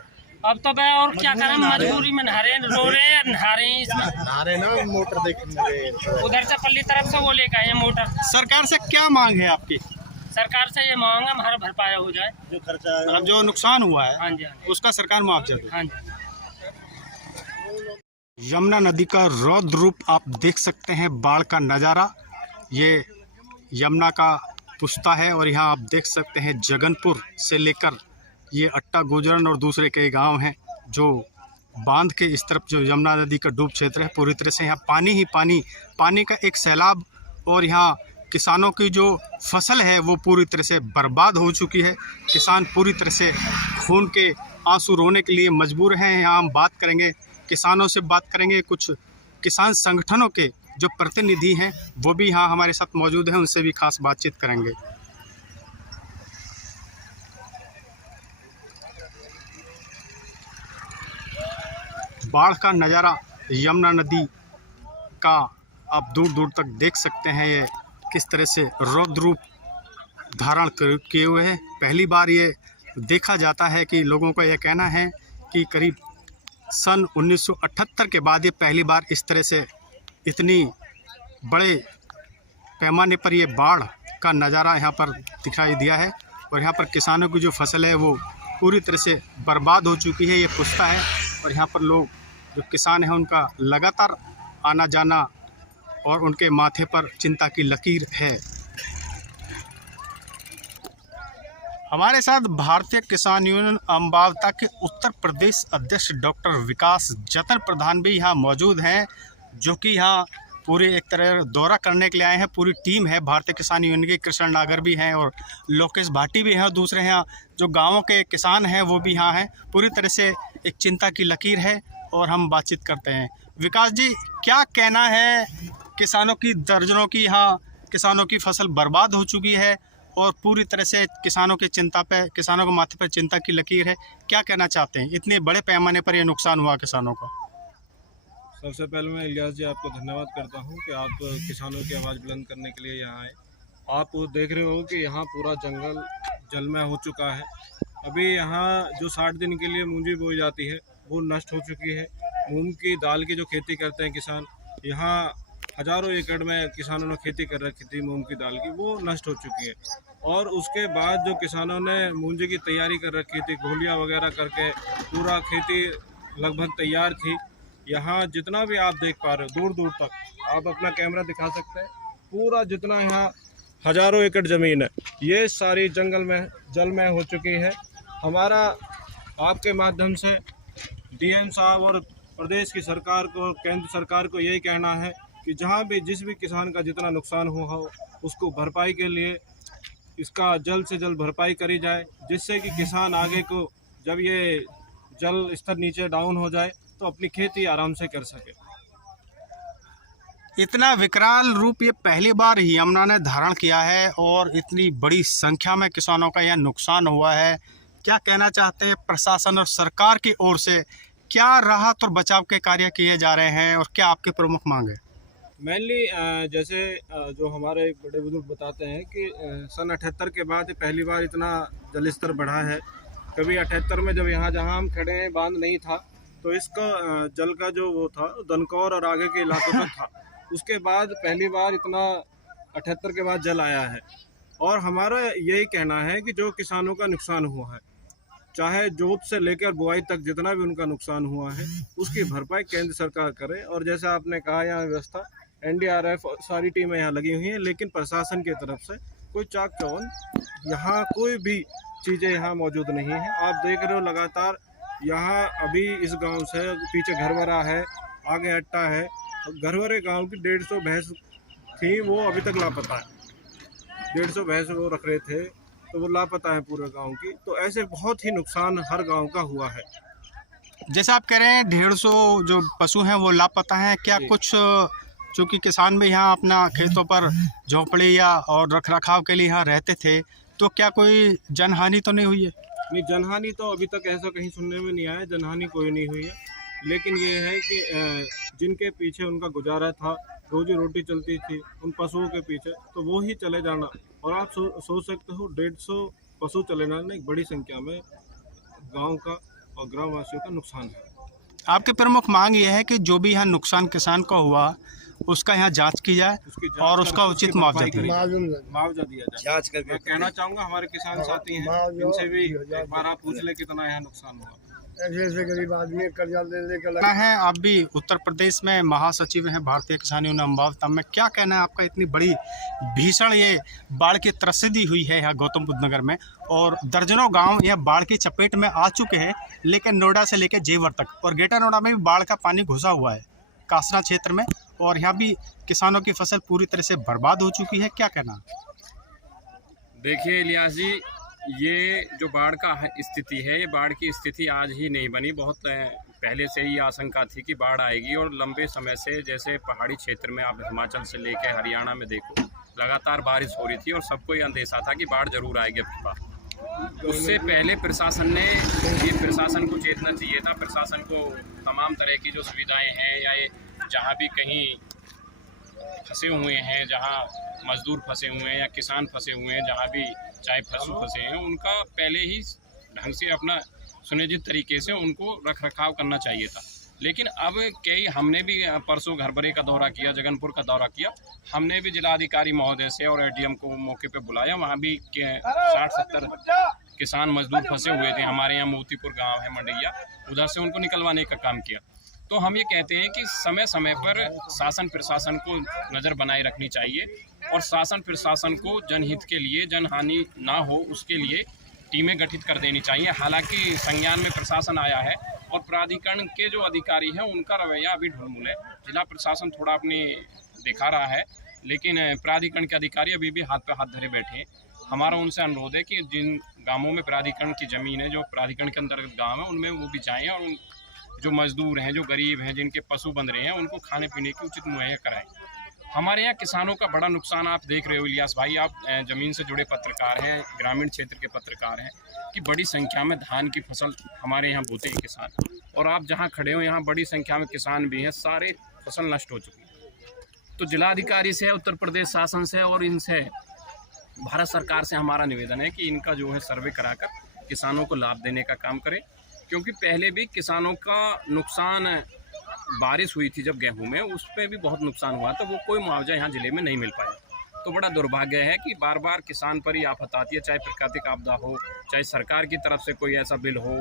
अब तो मैं और क्या करें, मजबूरी में नहा रहे हैं, रो रहे हैं, नहा रहे हैं इसमें। नारे ना मोटर देखने उधर से पल्ली तरफ से वो लेकर आए हैं मोटर। सरकार से क्या मांग है आपकी? सरकार से ये मांग है हमारा भरपाया हो जाए। मतलब जो नुकसान हुआ है हाँ जी, हाँ जी, उसका सरकार मुआवजा दे। हाँ जी। यमुना नदी का रौद्र रूप आप देख सकते हैं, बाढ़ का नज़ारा। ये यमुना का पुस्ता है और यहाँ आप देख सकते हैं जगनपुर से लेकर ये अट्टा गुजरन और दूसरे कई गांव हैं जो बांध के इस तरफ जो यमुना नदी का डूब क्षेत्र है, पूरी तरह से यहाँ पानी ही पानी का एक सैलाब। और यहाँ किसानों की जो फसल है वो पूरी तरह से बर्बाद हो चुकी है। किसान पूरी तरह से खून के आंसू रोने के लिए मजबूर हैं। यहाँ हम बात करेंगे, किसानों से बात करेंगे, कुछ किसान संगठनों के जो प्रतिनिधि हैं वो भी यहाँ हमारे साथ मौजूद हैं, उनसे भी खास बातचीत करेंगे। बाढ़ का नज़ारा यमुना नदी का आप दूर दूर तक देख सकते हैं। ये किस तरह से रौद्र रूप धारण किए हुए हैं। पहली बार ये देखा जाता है कि लोगों का यह कहना है कि करीब सन 1978 के बाद ये पहली बार इस तरह से इतनी बड़े पैमाने पर ये बाढ़ का नज़ारा यहाँ पर दिखाई दिया है। और यहाँ पर किसानों की जो फसल है वो पूरी तरह से बर्बाद हो चुकी है। ये पुस्ता है और यहाँ पर लोग जो किसान हैं उनका लगातार आना जाना और उनके माथे पर चिंता की लकीर है। हमारे साथ भारतीय किसान यूनियन अम्बावता के उत्तर प्रदेश अध्यक्ष डॉक्टर विकास जतन प्रधान भी यहाँ मौजूद हैं, जो कि यहाँ पूरे एक तरह दौरा करने के लिए आए हैं। पूरी टीम है भारतीय किसान यूनियन के, कृष्ण नागर भी हैं और लोकेश भाटी भी हैं और दूसरे यहाँ जो गाँवों के किसान हैं वो भी यहाँ हैं। पूरी तरह से एक चिंता की लकीर है और हम बातचीत करते हैं। विकास जी, क्या कहना है? किसानों की दर्जनों की यहाँ किसानों की फसल बर्बाद हो चुकी है और पूरी तरह से किसानों के माथे पर चिंता की लकीर है। क्या कहना चाहते हैं? इतने बड़े पैमाने पर यह नुकसान हुआ किसानों का। सबसे पहले मैं इलियास जी आपको धन्यवाद करता हूं कि आप किसानों की आवाज़ बुलंद करने के लिए यहाँ आए। आप देख रहे हो कि यहाँ पूरा जंगल जलमय हो चुका है। अभी यहाँ जो 60 दिन के लिए मूंजी बोई जाती है वो नष्ट हो चुकी है। मूंग की दाल की जो खेती करते हैं किसान, यहाँ हज़ारों एकड़ में किसानों ने खेती कर रखी थी मूंग की दाल की, वो नष्ट हो चुकी है। और उसके बाद जो किसानों ने मूंजी की तैयारी कर रखी थी, घोलियाँ वगैरह करके पूरा खेती लगभग तैयार थी। यहाँ जितना भी आप देख पा रहे हो दूर दूर तक, आप अपना कैमरा दिखा सकते हैं, पूरा जितना यहाँ हज़ारों एकड़ ज़मीन है ये सारी जंगल में जलमय हो चुकी है। हमारा आपके माध्यम से डीएम साहब और प्रदेश की सरकार को, केंद्र सरकार को यही कहना है कि जहाँ भी जिस भी किसान का जितना नुकसान हुआ हो उसको भरपाई के लिए इसका जल्द से जल्द भरपाई करी जाए, जिससे कि किसान आगे को जब ये जल स्तर नीचे डाउन हो जाए तो अपनी खेती आराम से कर सके। इतना विकराल रूप ये पहली बार यमुना ने धारण किया है और इतनी बड़ी संख्या में किसानों का यह नुकसान हुआ है। क्या कहना चाहते हैं प्रशासन और सरकार की ओर से, क्या राहत और बचाव के कार्य किए जा रहे हैं और क्या आपकी प्रमुख मांग है? मेनली जैसे जो हमारे बड़े बुजुर्ग बताते हैं कि सन 78 के बाद पहली बार इतना जल स्तर बढ़ा है। कभी 78 में जब यहाँ जहाँ हम खड़े हैं बांध नहीं था तो इसका जल का जो वो था दनकौर और आगे के इलाकों तक था। उसके बाद पहली बार इतना 78 के बाद जल आया है। और हमारा यही कहना है कि जो किसानों का नुकसान हुआ है, चाहे जोत से लेकर बुआई तक जितना भी उनका नुकसान हुआ है उसकी भरपाई केंद्र सरकार करे। और जैसे आपने कहा यहाँ व्यवस्था NDRF सारी टीमें यहाँ लगी हुई हैं, लेकिन प्रशासन की तरफ से कोई चाक चौबंद यहाँ कोई भी चीज़ें यहाँ मौजूद नहीं है। आप देख रहे हो लगातार यहाँ अभी इस गांव से पीछे घरवरा है, आगे अट्टा है, घरवरे गांव की 150 भैंस थी, वो अभी तक लापता है। 150 भैंस वो रख रहे थे तो वो लापता है पूरे गांव की। तो ऐसे बहुत ही नुकसान हर गांव का हुआ है। जैसा आप कह रहे हैं 150 जो पशु हैं वो लापता हैं, क्या कुछ चूँकि किसान भी यहाँ अपना खेतों पर झोंपड़ी या और रखरखाव के लिए यहाँ रहते थे, तो क्या कोई जनहानि तो नहीं हुई है? नहीं, जनहानि तो अभी तक ऐसा कहीं सुनने में नहीं आया, जनहानि कोई नहीं हुई है। लेकिन ये है कि जिनके पीछे उनका गुजारा था, रोजी रोटी चलती थी उन पशुओं के पीछे, तो वो ही चले जाना। और आप सोच सकते हो 150 पशु चले जाना एक बड़ी संख्या में गांव का और ग्रामवासियों का नुकसान है। आपकी प्रमुख मांग ये है कि जो भी यहाँ नुकसान किसान को हुआ उसका यहाँ जांच की जाए और उसका उचित मुआवजा दिया जाए। मुआवजा दिया जाए। मैं कहना चाहूँगा हमारे किसान साथी हैं, इनसे भी एक बार आप पूछ ले कितना यहाँ नुकसान हुआ। ऐसे गरीब आदमी कर्जा ले कहना है आप भी उत्तर प्रदेश में महासचिव हैं भारतीय किसान यूनियन अम्बावता में, क्या कहना है आपका? इतनी बड़ी भीषण ये बाढ़ की त्रसिदी हुई है यहाँ गौतम बुद्ध नगर में और दर्जनों गांव यह बाढ़ की चपेट में आ चुके हैं, लेकिन नोएडा से लेकर जेवर तक और ग्रेटर नोएडा में भी बाढ़ का पानी घुसा हुआ है कासना क्षेत्र में, और यहाँ भी किसानों की फसल पूरी तरह से बर्बाद हो चुकी है। क्या कहना? देखिए इलियास जी, ये जो बाढ़ का स्थिति है, ये बाढ़ की स्थिति आज ही नहीं बनी, बहुत पहले से ही आशंका थी कि बाढ़ आएगी। और लंबे समय से, जैसे पहाड़ी क्षेत्र में आप हिमाचल से लेकर हरियाणा में देखो, लगातार बारिश हो रही थी और सबको ये अंदेशा था कि बाढ़ जरूर आएगी अब की बार। उससे पहले प्रशासन को चेतना चाहिए था। प्रशासन को तमाम तरह की जो सुविधाएं हैं या ये जहाँ भी कहीं फंसे हुए हैं, जहाँ मजदूर फंसे हुए हैं या किसान फंसे हुए हैं, जहाँ भी चाहे पशु फंसे हैं, उनका पहले ही ढंग से अपना सुनिश्चित तरीके से उनको रख रखाव करना चाहिए था। लेकिन अब कई हमने भी परसों घरबरे का दौरा किया, जगनपुर का दौरा किया, हमने भी जिलाधिकारी महोदय से और एडीएम को मौके पे बुलाया। वहाँ भी 60-70 किसान मजदूर फंसे हुए थे। हमारे यहाँ मोतीपुर गांव है मंडैया, उधर से उनको निकलवाने का काम किया। तो हम ये कहते हैं कि समय समय पर शासन प्रशासन को नज़र बनाए रखनी चाहिए और शासन प्रशासन को जनहित के लिए, जनहानि ना हो उसके लिए टीमें गठित कर देनी चाहिए। हालांकि संज्ञान में प्रशासन आया है और प्राधिकरण के जो अधिकारी हैं उनका रवैया अभी ढुलमुल है। जिला प्रशासन थोड़ा अपने दिखा रहा है, लेकिन प्राधिकरण के अधिकारी अभी भी हाथ पे हाथ धरे बैठे हैं। हमारा उनसे अनुरोध है कि जिन गाँवों में प्राधिकरण की ज़मीन है, जो प्राधिकरण के अंतर्गत गाँव है, उनमें वो भी जाएँ और जो मजदूर हैं, जो गरीब हैं, जिनके पशु बंध रहे हैं, उनको खाने पीने की उचित मुहैया कराएं। हमारे यहाँ किसानों का बड़ा नुकसान आप देख रहे हो इलियास भाई, आप ज़मीन से जुड़े पत्रकार हैं, ग्रामीण क्षेत्र के पत्रकार हैं, कि बड़ी संख्या में धान की फसल हमारे यहाँ बोते हैं किसान। और आप जहाँ खड़े हो यहाँ बड़ी संख्या में किसान भी हैं, सारे फसल नष्ट हो चुकी है। तो जिलाधिकारी से, उत्तर प्रदेश शासन से और इनसे भारत सरकार से हमारा निवेदन है कि इनका जो है सर्वे कराकर किसानों को लाभ देने का काम करें, क्योंकि पहले भी किसानों का नुकसान, बारिश हुई थी जब गेहूं में, उस पर भी बहुत नुकसान हुआ था, वो कोई मुआवजा यहाँ ज़िले में नहीं मिल पाया। तो बड़ा दुर्भाग्य है कि बार बार किसान पर ही आफत आती है, चाहे प्राकृतिक आपदा हो, चाहे सरकार की तरफ से कोई ऐसा बिल हो,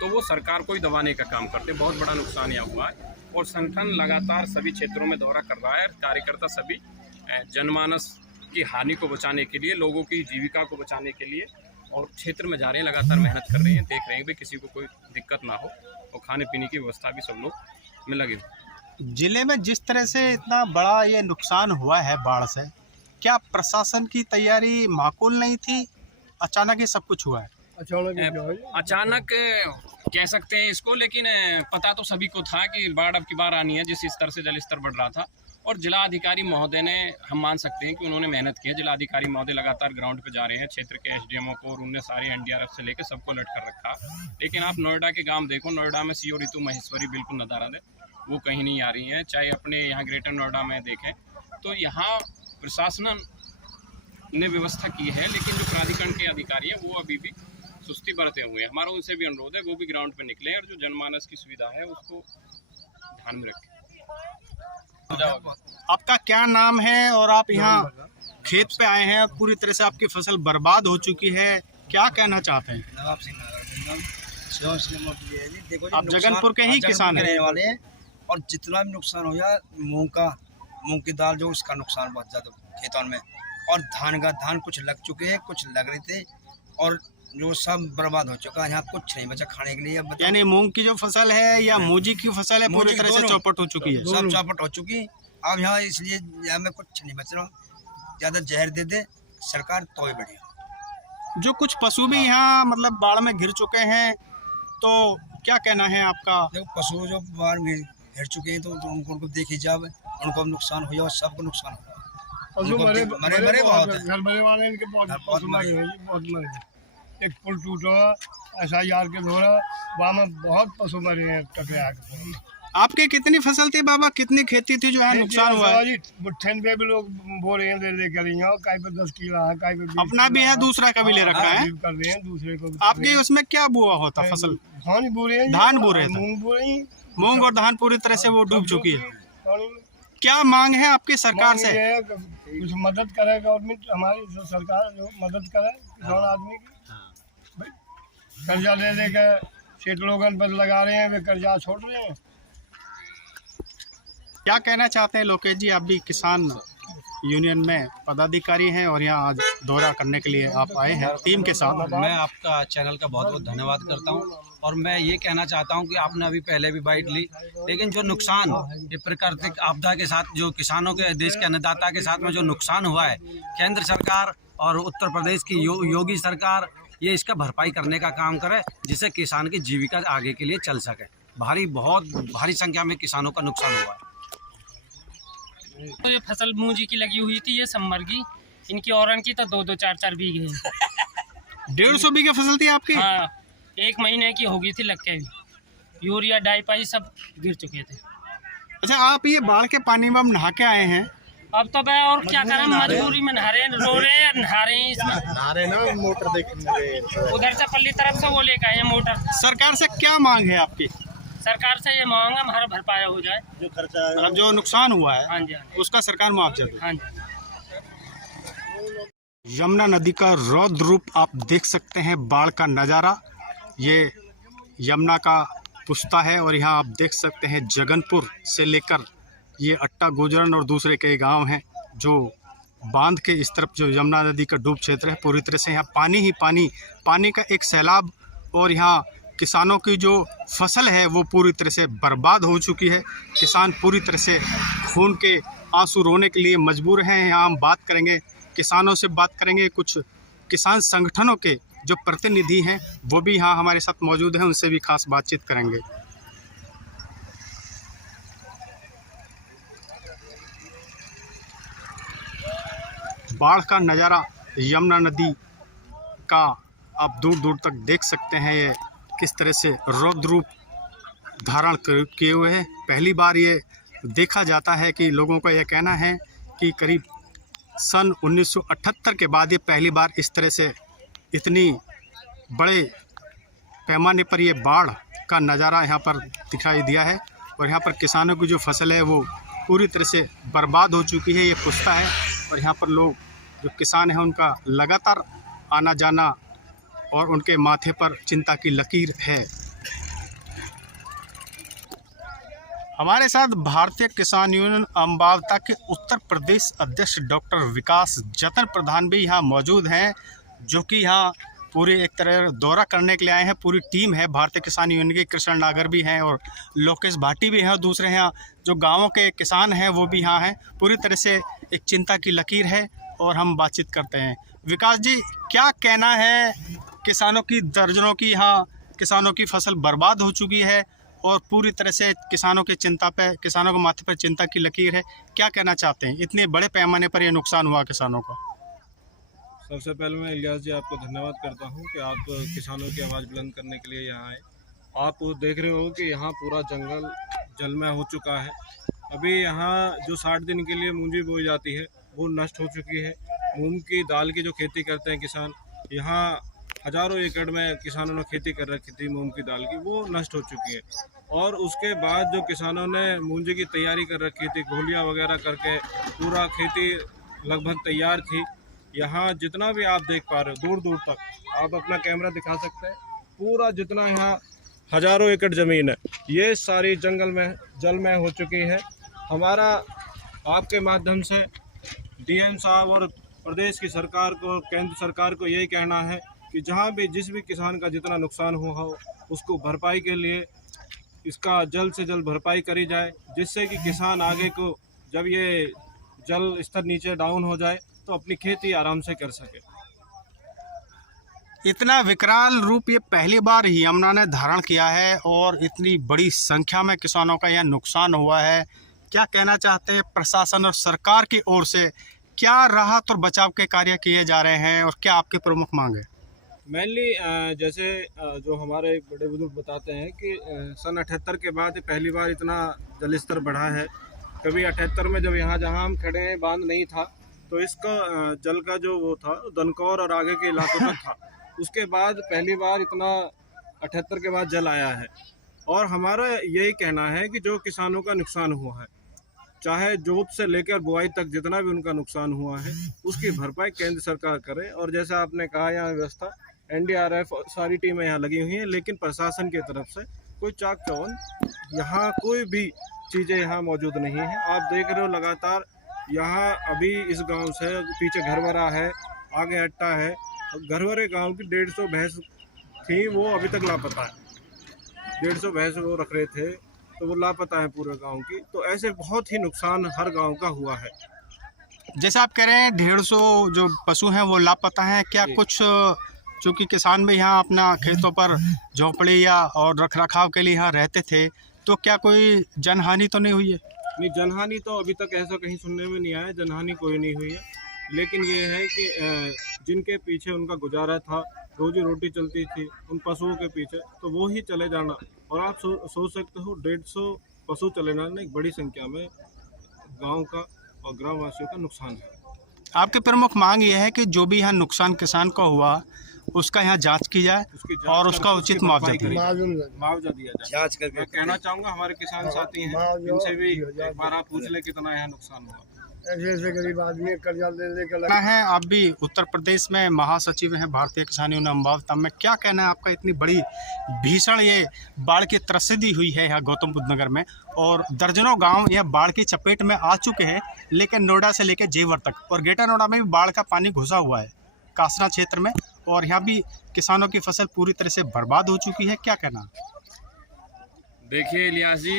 तो वो सरकार को ही दबाने का काम करते। बहुत बड़ा नुकसान यहाँ हुआ है और संगठन लगातार सभी क्षेत्रों में दौरा कर रहा है। कार्यकर्ता सभी जनमानस की हानि को बचाने के लिए, लोगों की जीविका को बचाने के लिए और क्षेत्र में जा रहे हैं, लगातार मेहनत कर रहे हैं, देख रहे हैं कि किसी को कोई दिक्कत ना हो और खाने पीने की व्यवस्था भी सब लोग में लगे हुए। जिले में जिस तरह से इतना बड़ा ये नुकसान हुआ है बाढ़ से, क्या प्रशासन की तैयारी माकूल नहीं थी? अचानक ये सब कुछ हुआ है। अचानक कह सकते हैं इसको, लेकिन पता तो सभी को था कि बाढ़ अब की बार आनी है, जिस स्तर से जल स्तर बढ़ रहा था। और जिला अधिकारी महोदय ने, हम मान सकते हैं कि उन्होंने मेहनत की है। जिला अधिकारी महोदय लगातार ग्राउंड पे जा रहे हैं, क्षेत्र के एसडीएमओ को, और उनने सारे एनडीआरएफ से लेकर सबको अलर्ट कर रखा। लेकिन आप नोएडा के गांव देखो, नोएडा में सीओ ऋतु महेश्वरी बिल्कुल नदारद है, वो कहीं नहीं आ रही हैं। चाहे अपने यहाँ ग्रेटर नोएडा में देखें तो यहाँ प्रशासन ने व्यवस्था की है, लेकिन जो प्राधिकरण के अधिकारी हैं वो अभी भी सुस्ती बरते हुए हैं। हमारा उनसे भी अनुरोध है वो भी ग्राउंड पे निकले और जो जनमानस की सुविधा है उसको ध्यान में रखें। आपका क्या नाम है और आप यहाँ खेत पे आए हैं, पूरी तरह से आपकी फसल बर्बाद हो चुकी है, क्या कहना चाहते हैं? देखो आप जगनपुर के ही किसान हैं। रहने वाले हैं, और जितना भी नुकसान हो जाए, मूंग की दाल जो उसका नुकसान बहुत ज़्यादा खेतों में, और धान कुछ लग चुके हैं, कुछ लग रहे थे, और जो सब बर्बाद हो चुका है। यहाँ कुछ नहीं बचा खाने के लिए। यानी मूंग की जो फसल है या मूजी की फसल है पूरी तरह से चौपट हो चुकी है। सब चौपट हो चुकी। अब यहाँ इसलिए यहाँ में कुछ नहीं बच रहा। ज़्यादा जहर दे दे सरकार तो ही बढ़िया। जो कुछ पशु भी यहाँ मतलब बाढ़ में घिर चुके हैं, तो क्या कहना है आपका? देखो पशु जो बाढ़ में घिर चुके हैं तो उनको देखी जाए, उनको नुकसान हो जाए, सबको नुकसान हो जाए। मरे बहुत है, घर बने वाले इनके बहुत मरे। एक पुल टूटा SIR के द्वारा, वहाँ में बहुत पशु मरे हैं टकरा के। आपके कितनी फसल थी बाबा, कितनी खेती थी जो है नुकसान हुआ है? बुट्ठन पे भी लोग बो रहे हैं, लेकर कहीं पे 10 किलो है, कहीं पे अपना भी है, दूसरा का भी ले रखा है। कर रहे हैं दूसरे को। आपके उसमें क्या बुआ होता फसल? धान बो रहे हैं, धान बो रहे थे। मूंग बो रही, मूंग और धान पूरी तरह से वो डूब चुकी है। क्या मांग है आपकी सरकार से? कुछ मदद करे गवर्नमेंट, हमारी सरकार जो मदद करे किसान आदमी की। कर्जा ले लेकर सेठ लोगन पर लगा रहे हैं, वे कर्जा छोड़ रहे हैं। क्या कहना चाहते हैं लोकेश जी? आप भी किसान यूनियन में पदाधिकारी हैं और यहाँ आज दौरा करने के लिए आप आए हैं टीम के साथ। मैं आपका चैनल का बहुत बहुत धन्यवाद करता हूं, और मैं ये कहना चाहता हूं कि आपने अभी पहले भी बाइट ली, लेकिन जो नुकसान ये प्राकृतिक आपदा के साथ, जो किसानों के, देश के अन्नदाता के साथ में जो नुकसान हुआ है, केंद्र सरकार और उत्तर प्रदेश की योगी सरकार ये इसका भरपाई करने का काम करे, जिससे किसान की जीविका आगे के लिए चल सके। बहुत भारी संख्या में किसानों का नुकसान हुआ है। तो ये फसल मूंजी की लगी हुई थी, ये सम्मर की, इनकी औरन की तो 2-2, 4-4 बीघे हैं। 150 बीघे फसल थी आपकी? हाँ, 1 महीने की हो गई थी लग के भी। यूरिया डाई सब गिर चुके थे। अच्छा, आप ये बाढ़ के पानी में नहा के आए हैं? अब तो मैं और क्या करें, मजबूरी में नहा रहे हैं, रो रहे हैं, नहा रहे हैं इसमें। नहा रहे ना, मोटर देखने उधर से पल्ली तरफ से वो लेकर आए मोटर। सरकार से क्या मांग है आपकी? सरकार से ये मांग है हमारा भरपाया हो जाए, जो खर्चा मतलब जो नुकसान हुआ है। हाँ जी, उसका सरकार मुआवजा दे। हाँ जी। यमुना नदी का रौद्र रूप आप देख सकते हैं, बाढ़ का नज़ारा। ये यमुना का पुस्ता है और यहाँ आप देख सकते हैं जगनपुर से लेकर ये अट्टा गुजरन और दूसरे कई गांव हैं जो बांध के इस तरफ जो यमुना नदी का डूब क्षेत्र है, पूरी तरह से यहाँ पानी ही पानी का एक सैलाब। और यहाँ किसानों की जो फसल है वो पूरी तरह से बर्बाद हो चुकी है। किसान पूरी तरह से खून के आंसू रोने के लिए मजबूर हैं। यहाँ हम बात करेंगे, किसानों से बात करेंगे, कुछ किसान संगठनों के जो प्रतिनिधि हैं वो भी यहाँ हमारे साथ मौजूद हैं, उनसे भी खास बातचीत करेंगे। बाढ़ का नज़ारा यमुना नदी का आप दूर दूर तक देख सकते हैं। ये किस तरह से रौद्र रूप धारण किए हुए है। पहली बार ये देखा जाता है कि लोगों का यह कहना है कि करीब सन 1978 के बाद ये पहली बार इस तरह से इतनी बड़े पैमाने पर ये बाढ़ का नज़ारा यहाँ पर दिखाई दिया है। और यहाँ पर किसानों की जो फसल है वो पूरी तरह से बर्बाद हो चुकी है। ये पुस्ता है और यहाँ पर लोग जो किसान हैं उनका लगातार आना जाना और उनके माथे पर चिंता की लकीर है। हमारे साथ भारतीय किसान यूनियन अम्बावता के उत्तर प्रदेश अध्यक्ष डॉक्टर विकास जतन प्रधान भी यहाँ मौजूद हैं, जो कि यहाँ पूरी एक तरह दौरा करने के लिए आए हैं। पूरी टीम है भारतीय किसान यूनियन की, कृष्ण नागर भी हैं और लोकेश भाटी भी हैं और दूसरे यहाँ जो गाँवों के किसान हैं वो भी यहाँ हैं। पूरी तरह से एक चिंता की लकीर है और हम बातचीत करते हैं। विकास जी, क्या कहना है? किसानों की दर्जनों की यहाँ किसानों की फसल बर्बाद हो चुकी है और पूरी तरह से किसानों के माथे पर चिंता की लकीर है। क्या कहना चाहते हैं? इतने बड़े पैमाने पर यह नुकसान हुआ किसानों को। सबसे पहले मैं इलियास जी आपको धन्यवाद करता हूं कि आप किसानों की आवाज़ बुलंद करने के लिए यहाँ आए। आप देख रहे हो कि यहाँ पूरा जंगल जलमय हो चुका है। अभी यहाँ जो 60 दिन के लिए मूंजी बोई जाती है वो नष्ट हो चुकी है। मूंग की दाल की जो खेती करते हैं किसान, यहाँ हज़ारों एकड़ में किसानों ने खेती कर रखी थी मूंग की दाल की, वो नष्ट हो चुकी है। और उसके बाद जो किसानों ने मूंजी की तैयारी कर रखी थी, घोलियाँ वगैरह करके पूरा खेती लगभग तैयार थी। यहाँ जितना भी आप देख पा रहे हो दूर दूर तक, आप अपना कैमरा दिखा सकते हैं, पूरा जितना यहाँ हज़ारों एकड़ ज़मीन है ये सारी जलमय हो चुकी है। हमारा आपके माध्यम से डीएम साहब और प्रदेश की सरकार को, केंद्र सरकार को यही कहना है कि जहाँ भी जिस भी किसान का जितना नुकसान हुआ हो उसको भरपाई के लिए इसका जल्द से जल्द भरपाई करी जाए, जिससे कि किसान आगे को जब ये जल स्तर नीचे डाउन हो जाए तो अपनी खेती आराम से कर सके। इतना विकराल रूप ये पहली बार यमुना ने धारण किया है और इतनी बड़ी संख्या में किसानों का यह नुकसान हुआ है। क्या कहना चाहते हैं? प्रशासन और सरकार की ओर से क्या राहत और बचाव के कार्य किए जा रहे हैं और क्या आपकी प्रमुख मांग है? मेनली जैसे जो हमारे बड़े बुजुर्ग बताते हैं कि सन 78 के बाद पहली बार इतना जल स्तर बढ़ा है। कभी 78 में जब यहाँ जहाँ हम खड़े हैं बांध नहीं था तो इसका जल का जो वो था दनकौर और आगे के इलाकों तक था। उसके बाद पहली बार इतना 78 के बाद जल आया है। और हमारा यही कहना है कि जो किसानों का नुकसान हुआ है, चाहे जोत से लेकर बुआई तक जितना भी उनका नुकसान हुआ है उसकी भरपाई केंद्र सरकार करे। और जैसा आपने कहा यहाँ व्यवस्था NDRF सारी टीमें यहाँ लगी हुई हैं, लेकिन प्रशासन की तरफ से कोई चाक चौबंद यहाँ कोई भी चीज़ें यहाँ मौजूद नहीं है। आप देख रहे हो लगातार यहाँ अभी इस गांव से पीछे घरवरा है, आगे अट्टा है, घरवरे गांव की 150 भैंस थी, वो अभी तक लापता है। 150 भैंस वो रख रहे थे तो वो लापता है पूरे गांव की। तो ऐसे बहुत ही नुकसान हर गांव का हुआ है। जैसे आप कह रहे हैं 150 जो पशु हैं वो लापता हैं, क्या कुछ चूँकि किसान भी यहाँ अपना खेतों पर झोंपड़ी या और रखरखाव के लिए यहाँ रहते थे, तो क्या कोई जनहानि तो नहीं हुई है? नहीं, जनहानि तो अभी तक ऐसा कहीं सुनने में नहीं आया, जनहानि कोई नहीं हुई है। लेकिन ये है कि जिनके पीछे उनका गुजारा था, रोजी रोटी चलती थी उन पशुओं के पीछे, तो वो ही चले जाना। और आप सोच सकते हो 150 पशु चले जाना एक बड़ी संख्या में गांव का और ग्रामवासियों का नुकसान है। आपकी प्रमुख मांग ये है कि जो भी यहाँ नुकसान किसान को हुआ उसका यहाँ जांच की जाए और उसका उचित मुआवजा दिया जाए। जांच करके मैं कहना चाहूँगा हमारे किसान साथी हैं, इनसे भी एक बार आप पूछ ले कितना यहाँ नुकसान हुआ। ऐसे गरीब आदमी कर्जा ले कहना है। आप भी उत्तर प्रदेश में महासचिव हैं भारतीय किसान यूनियन अम्बावता में, क्या कहना है आपका? इतनी बड़ी भीषण ये बाढ़ की त्रसिदी हुई है यहाँ गौतम बुद्ध नगर में और दर्जनों गांव यह बाढ़ की चपेट में आ चुके हैं, लेकिन नोएडा से लेकर जेवर तक और ग्रेटर नोएडा में भी बाढ़ का पानी घुसा हुआ है कासना क्षेत्र में, और यहाँ भी किसानों की फसल पूरी तरह से बर्बाद हो चुकी है। क्या कहना? देखिए इलियास जी,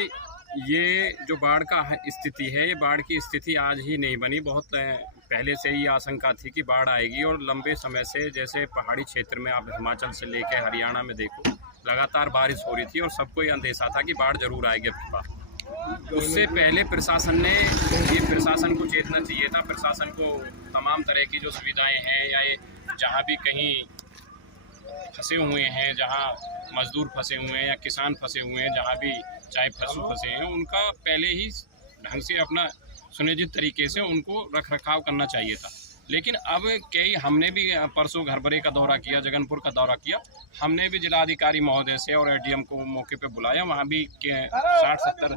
ये जो बाढ़ का स्थिति है, ये बाढ़ की स्थिति आज ही नहीं बनी, बहुत पहले से ही आशंका थी कि बाढ़ आएगी। और लंबे समय से, जैसे पहाड़ी क्षेत्र में आप हिमाचल से लेकर हरियाणा में देखो, लगातार बारिश हो रही थी और सबको ये अंदेशा था कि बाढ़ जरूर आएगी अब बार। उससे पहले प्रशासन को चेतना चाहिए था। प्रशासन को तमाम तरह की जो सुविधाएं हैं या ये जहाँ भी कहीं फंसे हुए हैं, जहाँ मजदूर फंसे हुए हैं या किसान फंसे हुए हैं, जहाँ भी चाहे पशु फंसे हैं, उनका पहले ही ढंग से अपना सुनिश्चित तरीके से उनको रख रखाव करना चाहिए था। लेकिन अब कई हमने भी परसों घरबरे का दौरा किया, जगनपुर का दौरा किया, हमने भी जिलाधिकारी महोदय से और एडीएम को मौके पे बुलाया। वहाँ भी 60-70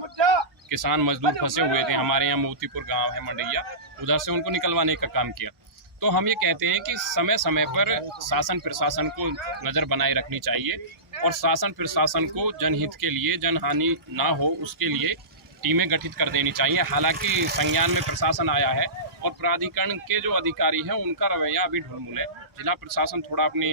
किसान मजदूर फंसे हुए थे। हमारे यहाँ मोतीपुर गांव है मंडैया, उधर से उनको निकलवाने का काम किया। तो हम ये कहते हैं कि समय समय पर शासन प्रशासन को नज़र बनाए रखनी चाहिए और शासन प्रशासन को जनहित के लिए, जनहानि ना हो उसके लिए टीमें गठित कर देनी चाहिए। हालांकि संज्ञान में प्रशासन आया है और प्राधिकरण के जो अधिकारी हैं उनका रवैया अभी ढुलमुल है। जिला प्रशासन थोड़ा अपनी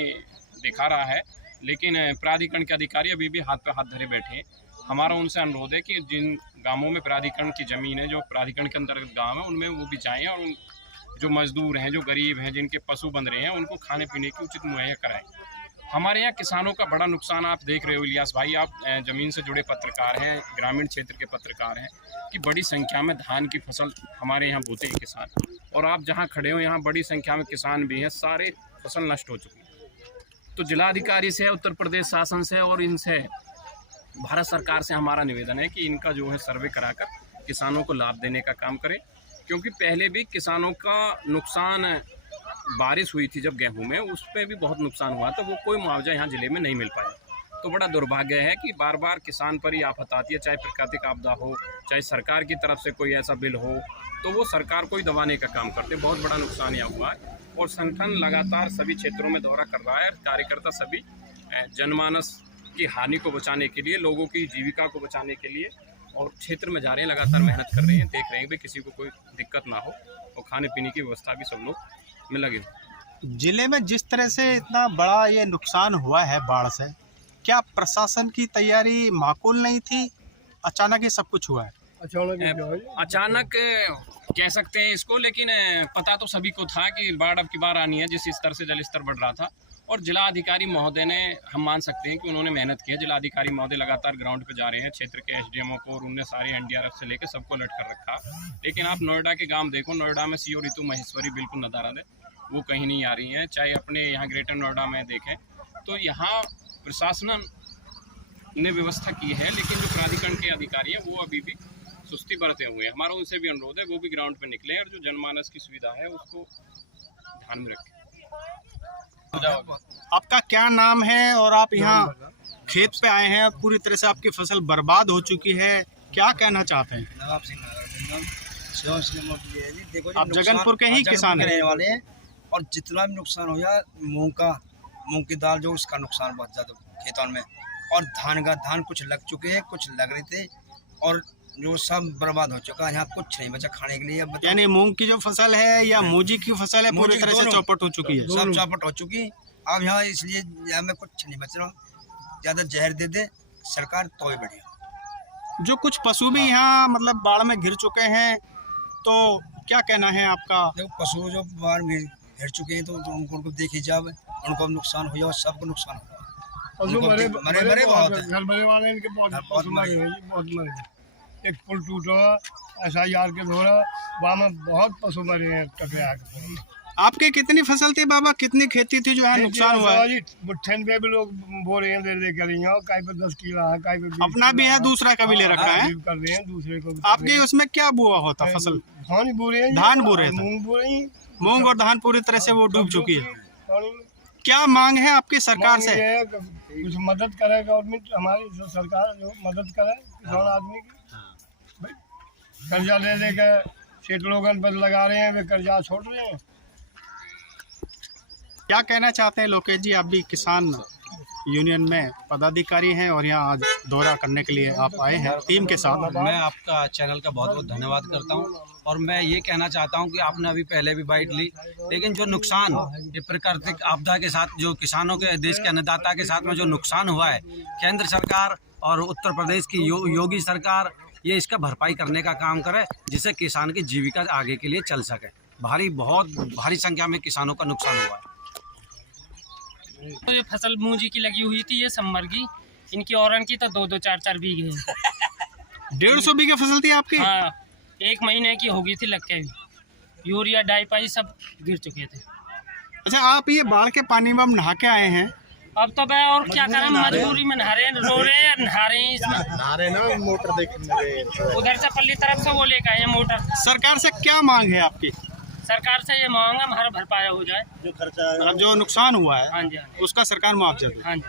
दिखा रहा है, लेकिन प्राधिकरण के अधिकारी अभी भी हाथ पे हाथ धरे बैठे हैं। हमारा उनसे अनुरोध है कि जिन गांवों में प्राधिकरण की ज़मीन है, जो प्राधिकरण के अंतर्गत गांव है, उनमें वो भी जाएँ और उन जो मजदूर हैं, जो गरीब हैं, जिनके पशु बंध रहे हैं, उनको खाने पीने की उचित मुहैया कराएं। हमारे यहाँ किसानों का बड़ा नुकसान आप देख रहे हो इलियास भाई, आप ज़मीन से जुड़े पत्रकार हैं, ग्रामीण क्षेत्र के पत्रकार हैं, कि बड़ी संख्या में धान की फसल हमारे यहाँ बोते हैं किसान, और आप जहाँ खड़े हो यहाँ बड़ी संख्या में किसान भी हैं, सारे फसल नष्ट हो चुकी है। तो जिलाधिकारी से, उत्तर प्रदेश शासन से और इनसे भारत सरकार से हमारा निवेदन है कि इनका जो है सर्वे कराकर किसानों को लाभ देने का काम करें, क्योंकि पहले भी किसानों का नुकसान, बारिश हुई थी जब गेहूं में, उस पर भी बहुत नुकसान हुआ था, वो कोई मुआवजा यहाँ ज़िले में नहीं मिल पाया। तो बड़ा दुर्भाग्य है कि बार बार किसान पर ही आफत आती है, चाहे प्राकृतिक आपदा हो, चाहे सरकार की तरफ से कोई ऐसा बिल हो, तो वो सरकार को ही दबाने का काम करते। बहुत बड़ा नुकसान यहाँ हुआ है और संगठन लगातार सभी क्षेत्रों में दौरा कर रहा है। कार्यकर्ता सभी जनमानस की हानि को बचाने के लिए, लोगों की जीविका को बचाने के लिए और क्षेत्र में जा रहे हैं, लगातार मेहनत कर रहे हैं, देख रहे हैं कि किसी को कोई दिक्कत ना हो और खाने पीने की व्यवस्था भी सब लोग में लगे। जिले में जिस तरह से इतना बड़ा ये नुकसान हुआ है बाढ़ से, क्या प्रशासन की तैयारी माकूल नहीं थी? अचानक ही सब कुछ हुआ है। अचानक कह सकते हैं इसको, लेकिन पता तो सभी को था कि बाढ़ अब की बार आनी है, जिस स्तर से जल स्तर बढ़ रहा था। और जिला अधिकारी महोदय ने, हम मान सकते हैं कि उन्होंने मेहनत की है। जिला अधिकारी महोदय लगातार ग्राउंड पे जा रहे हैं, क्षेत्र के एसडीएमओ को, और उनने सारे एनडीआरएफ से लेकर सबको अलर्ट कर रखा। लेकिन आप नोएडा के गांव देखो, नोएडा में सीओ ऋतु महेश्वरी बिल्कुल नदारद है, वो कहीं नहीं आ रही हैं। चाहे अपने यहाँ ग्रेटर नोएडा में देखें तो यहाँ प्रशासन ने व्यवस्था की है, लेकिन जो प्राधिकरण के अधिकारी हैं वो अभी भी सुस्ती बरते हुए हैं। हमारा उनसे भी अनुरोध है वो भी ग्राउंड पे निकले और जो जनमानस की सुविधा है उसको ध्यान में रखें। आपका क्या नाम है और आप यहाँ खेत पे आए हैं, पूरी तरह से आपकी फसल बर्बाद हो चुकी है, क्या कहना चाहते हैं? देखो, आप जगनपुर के ही किसान हैं वाले हैं, और जितना भी नुकसान हो गया, मूंग की दाल जो, उसका नुकसान बहुत ज़्यादा खेतों में, और धान कुछ लग चुके हैं, कुछ लग रहे थे, और जो सब बर्बाद हो चुका है। यहाँ कुछ नहीं बचा खाने के लिए। यानी मूंग की जो फसल है या मूजी की फसल है, पूरी तरह से चौपट हो चुकी है। सब चौपट हो चुकी। अब यहाँ इसलिए यहाँ में कुछ नहीं बच रहा। ज़्यादा जहर दे दे सरकार तो ही बढ़िया। जो कुछ पशु भी यहाँ मतलब बाढ़ में घिर चुके हैं, तो क्या कहना है आपका? देखो, पशु जो बाढ़ में घिर चुके हैं तो उनको देखी जाए, उनको नुकसान हो जाए, सबको नुकसान हो। मरे बहुत है, घर मरे वाले इनके बहुत मरे। एक पुल टूटा SIR के द्वारा, वहाँ में बहुत पशु मरे हैं टकरा के। आपके कितनी फसल थी बाबा, कितनी खेती थी जो है नुकसान हुआ है? बुट्ठन पे भी लोग बो रहे हैं, लेकर रही हैं, कहीं पे 10 किलो है, कहीं पे अपना भी है, दूसरा का भी ले रखा है, कर रहे हैं दूसरे को। आपके उसमें क्या बुआ होता फसल? धान बो रहे हैं, धान बो रहे थे, मूंग बो रही, मूंग और धान पूरी तरह से वो डूब चुकी है। क्या मांग है आपकी सरकार से? कुछ मदद करे गवर्नमेंट, हमारी सरकार जो मदद करे किसान आदमी की। कर्जा ले लेकर सेठ लोगन पर लगा रहे हैं, वे कर्जा छोड़ रहे हैं। क्या कहना चाहते हैं लोकेश जी? आप भी किसान यूनियन में पदाधिकारी हैं और यहाँ आज दौरा करने के लिए आप आए हैं टीम के साथ। मैं आपका चैनल का बहुत बहुत धन्यवाद करता हूँ, और मैं ये कहना चाहता हूँ कि आपने अभी पहले भी बाइट ली, लेकिन जो नुकसान ये प्राकृतिक आपदा के साथ, जो किसानों के, देश के अन्नदाता के साथ में जो नुकसान हुआ है, केंद्र सरकार और उत्तर प्रदेश की योगी सरकार ये इसका भरपाई करने का काम करे, जिससे किसान की जीविका आगे के लिए चल सके। बहुत भारी संख्या में किसानों का नुकसान हुआ है। तो ये फसल मूंजी की लगी हुई थी, ये सब मर गई। इनकी औरन की तो 2-2, 4-4 बीघे हैं। 150 बीघे फसल थी आपकी? हाँ, 1 महीने की हो गई थी लग के भी। यूरिया डाई सब गिर चुके थे। अच्छा, आप ये बाढ़ के पानी में नहा के आए हैं? अब तो मैं और क्या करें, मजबूरी में नहा रहे हैं इसमें। मोटर देखने उधर से पल्ली तरफ से वो लेकर आए हैं मोटर। सरकार से क्या मांग है आपकी? सरकार से ये मांग है हमारा भरपाया हो जाए, जो खर्चा जो नुकसान हुआ है हाँ जी, उसका सरकार मुआवजा दे। हाँ जी।